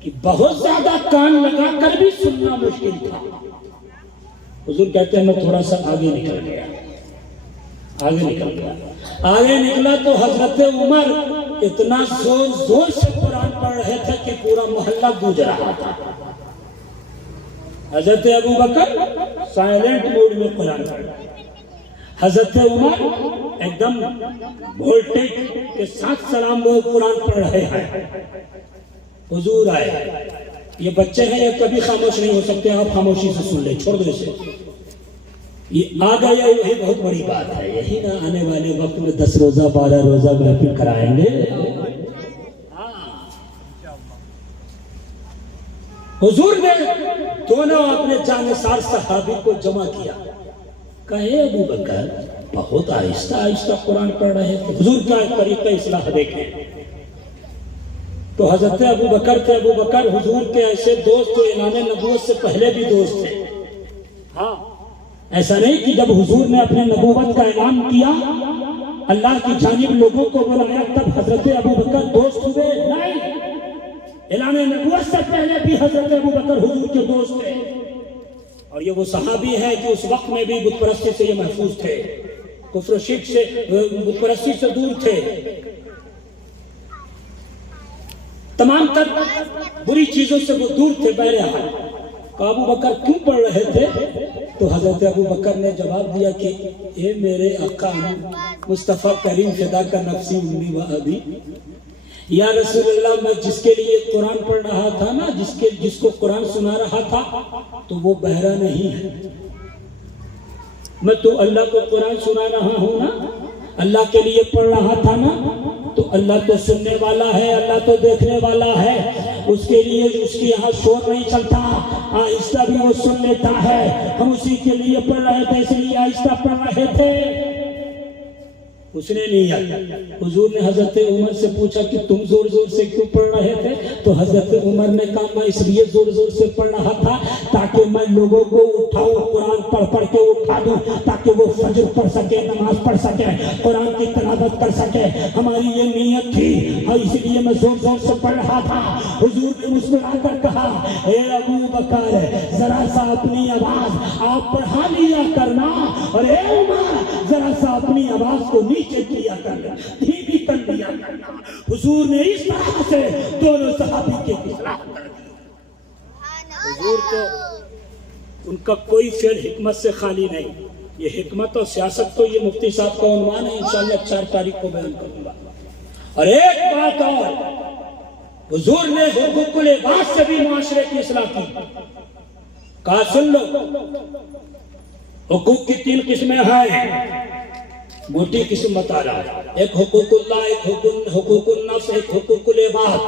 کہ بہت زیادہ کان لگا کر بھی سننا مشکل تھا۔ حضور کہتے ہیں میں تھوڑا سا آگے نکل گیا، آگے نکلا تو حضرت عمر اتنا زور سے قرآن پڑھ رہے تھے کہ پورا محلہ گونج رہا تھا۔ حضرت ابو بکر سائلنٹ موڈ میں قرآن پڑھ رہے، حضرت عمر ایک دم وولٹیج کے ساتھ سلام وہ قرآن پڑھ رہے ہیں۔ حضور آئے، یہ بچے ہیں، یہ کبھی خاموش نہیں ہو سکتے، آپ خاموشی سے سن لیں، چھوڑ دو اسے، یہ آ گیا، یہی بہت بڑی بات ہے، یہی نہ آنے والے وقت میں 10 روزہ 12 روزہ محفل کرائیں گے۔ حضور نے دونوں اپنے جانثار صحابی کو جمع کیا، کہے ابو بکر بہت آہستہ آہستہ قرآن پڑھ رہے تھے، حضور کا ایک طریقہ اصلاح دیکھیں۔ تو حضرت ابو بکر تھے، ابو بکر حضور کے ایسے دوست تو اعلان نبوت سے پہلے بھی دوست تھے۔ ہاں، ایسا نہیں کہ جب حضور نے اپنے نبوت کا اعلان کیا، اللہ کی جانب لوگوں کو بلایا، تب حضرت ابو بکر دوست ہوئے، نہیں، اعلان نبوت سے پہلے بھی حضرت ابو بکر حضور کے دوست تھے۔ اور یہ وہ صحابی ہے کہ اس وقت میں بھی بت پرستی سے یہ محفوظ تھے، کفر و شرک سے، بت پرستی سے دور تھے، تمام تر بری چیزوں سے وہ دور تھے۔ بہرحال ابو بکر کیوں پڑھ رہے تھے؟ تو حضرت ابو بکر نے جواب دیا کہ اے میرے آقا مصطفیٰ کریم فدا کا نفسی امی و ابی، یا رسول اللہ میں جس کے لیے قرآن پڑھ رہا تھا نا، جس کو قرآن سنا رہا تھا، تو وہ بہرا نہیں ہے، میں تو اللہ کو قرآن سنا رہا ہوں نا، اللہ کے لیے پڑھ رہا تھا نا، تو اللہ تو سننے والا ہے، اللہ تو دیکھنے والا ہے، اس کے لیے اس کی یہاں شور نہیں چلتا، آہستہ بھی وہ سن لیتا ہے، ہم اسی کے لیے پڑھ رہے تھے، اس لیے آہستہ پڑھ رہے تھے۔ اس نے لیا۔ حضور نے حضرت عمر سے پوچھا کہ تم زور زور سے کیوں پڑھ رہے تھے؟ تو حضرت عمر نے کہا میں اس لیے زور زور سے پڑھ رہا تھا تاکہ میں لوگوں کو اٹھاؤں، قرآن پڑھ کے اٹھا دوں، تاکہ وہ فجر پڑھ سکے، نماز پڑھ سکے، قرآن کی تلاوت کر سکے۔ ہماری یہ نیت تھی اور اس لیے میں زور زور سے پڑھ رہا تھا۔ حضور نے مسکرا کر کہا اے ابو بکر ذرا سا اپنی آواز آپ بڑھا لیا کرنا، اور اے عمر ذرا سا اپنی آواز کو نیچے کیا کرنا، دھیمی کر لیا کرنا۔ حضور نے اس طرح سے دونوں صحابی کے اصلاح کر دی۔ حضور تو ان کا کوئی فعل حکمت سے خالی نہیں. یہ حکمت اور سیاست تو یہ مفتی صاحب کا عنوان ہے، انشاءاللہ 4 تاریخ کو بیان کروں گا. اور ایک بات اور، حضور نے حقوق العباد سے بھی معاشرے کی اصلاح کی. کہا سن لو، حقوق کی 3 قسمیں ہیں، موٹی قسم بتا رہا ہے. ایک حقوق اللہ، ایک حقوق النفس، ایک حقوق العباد.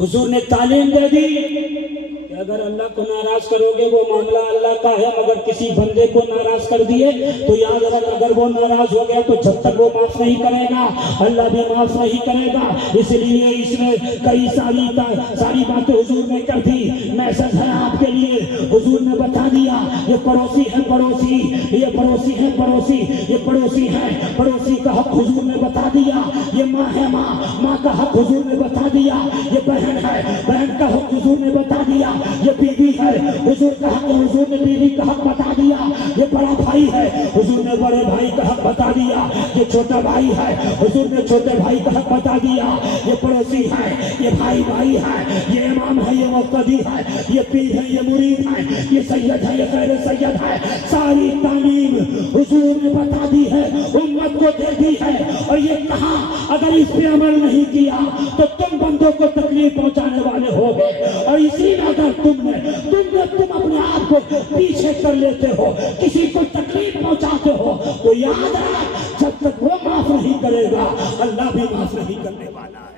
حضور نے تعلیم دے دی کہ اگر اللہ کو ناراض کرو گے وہ معاملہ اللہ کا ہے، مگر کسی بندے کو ناراض کر دیے تو یاد رکھ، اگر وہ ناراض ہو گیا تو جب تک وہ معاف نہیں کرے گا اللہ بھی معاف نہیں کرے گا. اس لیے اس میں کئی ساری باتیں حضور نے کر دی. میسج ہے آپ کے لیے، حضور نے بتا دیا یہ پڑوسی ہے پڑوسی، یہ پڑوسی ہے پڑوسی، یہ پڑوسی ہے پڑوسی کا حق حضور نے بتا دیا. یہ ماں ہے ماں کا حق حضور نے بتا دیا. یہ بہن ہے بہن کا حق حضور نے بتا دیا. یہ بیوی ہے حضور کا حق، حضور نے بیوی کا حق بتا دیا. یہ بڑا بھائی ہے حضور نے بڑے بھائی کا حق بتا دیا. یہ چھوٹا بھائی ہے حضور نے چھوٹے بھائی کا حق بتا دیا. یہ پڑوسی ہے، یہ بھائی ہے، یہ امام ہے، یہ مقتدی ہے، یہ پیر ہے، یہ مرید ہے، یہ سید ہے، یہ غیر سید ہے. ساری تعلیم حضور نے بتا دی ہے، امت کو دے دی ہے. اور یہ کہا اگر اس پہ عمل نہیں کیا تو تم بندوں کو تکلیف پہنچانے والے ہو گئے. اور اسی میں اگر تم اپنے آپ کو پیچھے کر لیتے ہو، کسی کو تکلیف پہنچاتے ہو، تو یاد رکھ جب تک وہ معاف نہیں کرے گا اللہ بھی معاف نہیں کرنے والا ہے.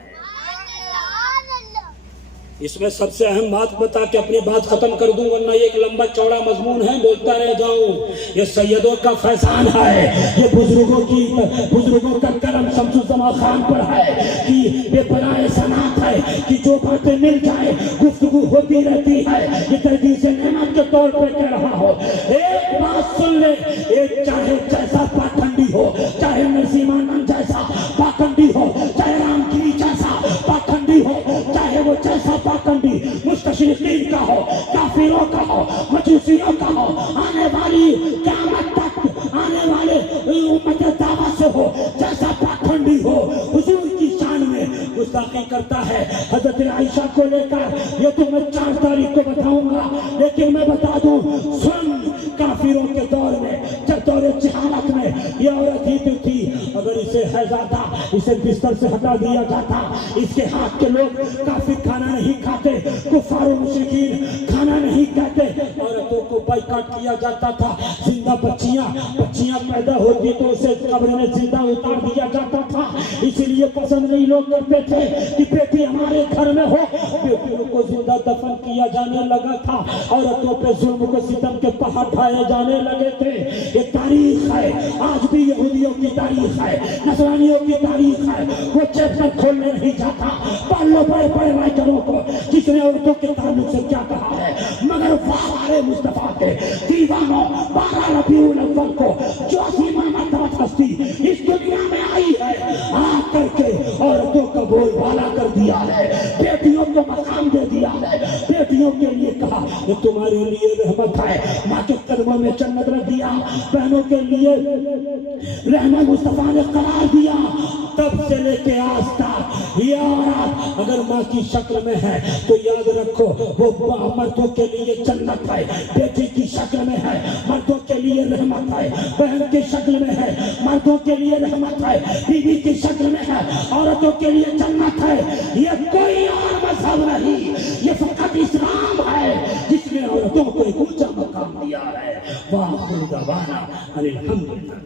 اس میں سب سے اہم بات بتا کے اپنی بات ختم کر دوں، ورنہ یہ ایک لمبا چوڑا مضمون ہے، بولتا رہ جاؤں. یہ سیدوں کا فیضان ہے، یہ بزرگوں کا کرم شمس الزمان خان پر ہے کہ یہ بنائے صنعت ہے کہ جو باتیں مل جائے گفتگو ہوتی رہتی ہے. یہ تحدیث نعمت کے طور پر کہہ رہا ہو. ایک بات سن لے، ایک چاہے جیسا پاکھنڈی ہو، چاہے نرسیمانند جیسا پاکھنڈی ہو، چاہے رام گیری جیسا پاکھنڈی ہو، چاہے وہ جیسا پاکھنڈی مستشرقین کا ہو، کافروں کا ہو، مجوسیوں کا ہو، آنے والی قیامت تک آنے والے امت دعویٰ سے ہو، جیسا پاکھنڈی ہو، حضور کی شان میں گستاخی کرتا ہے. حضرت عائشہ کو لے کر یہ تو میں 4 تاریخ کو بتاؤں گا، لیکن میں بتا دوں سن، کافروں کے دور میں جب دور جہالت میں یہ عورت ہی تو تھی، اگر اسے حیض آتا اسے بستر سے ہٹا دیا جاتا. اس کے ہاتھ کے لوگ کافر کھانا نہیں کھاتے، کفار و مشرکین کھانا نہیں کہتے، عورتوں کو بائیکاٹ کیا جاتا تھا. زندہ بچیاں پیدا ہوتی تو اسے قبر میں زندہ اتار دیا جاتا تھا. اسی لیے پسند نہیں لوگ کرتے تھے کہ بیٹی ہمارے گھر میں ہو. بیٹیوں کو زندہ دفن کیا جانے لگا تھا، عورتوں پہ ظلم کو ستم کے پہاڑ ڈھائے جانے لگے تھے. یہ تاریخ ہے، آج بھی یہودیوں کی تاریخ ہے، نصرانیوں کی تاریخ ہے. وہ چیپٹر کھولنے نہیں جاتا. پڑھ لو بڑے رائٹروں کو جس نے عورتوں کے تعلق سے کیا کہا ہے. مگر وفادار مصطفیٰ کے دیوانوں، 12 ربیع الاول کو جو عظیم مرتبہ ہستی اس دنیا میں آئی ہے، آ کر کے عورتوں کا بول بالا کر دیا ہے، بیٹیوں کو مقام دے دیا ہے. بیٹیوں کے لیے کہا یہ تمہارے لیے رحمت ہے، ماں کے قدموں میں جنت رکھ دیا. بہنوں کے لیے رحمت مصطفیٰ نے قرار دیا. تب سے لے کے آج تک یہ عورت اگر ماں کی شکل میں ہے تو یاد رکھو وہ مردوں کے لیے جنت ہے. بیٹی کی شکل میں ہے مردوں کے لیے رحمت ہے، بہن کی شکل میں ہے مردوں کے لیے رحمت ہے، بیوی کی شکل میں ہے عورتوں کے لیے جنت ہے. یہ کوئی اور مذہب نہیں، یہ فقط اسلام ہے جس نے عورتوں کو ایک اونچا مقام دیا ہے. وآخر دعوانا ان الحمدللہ.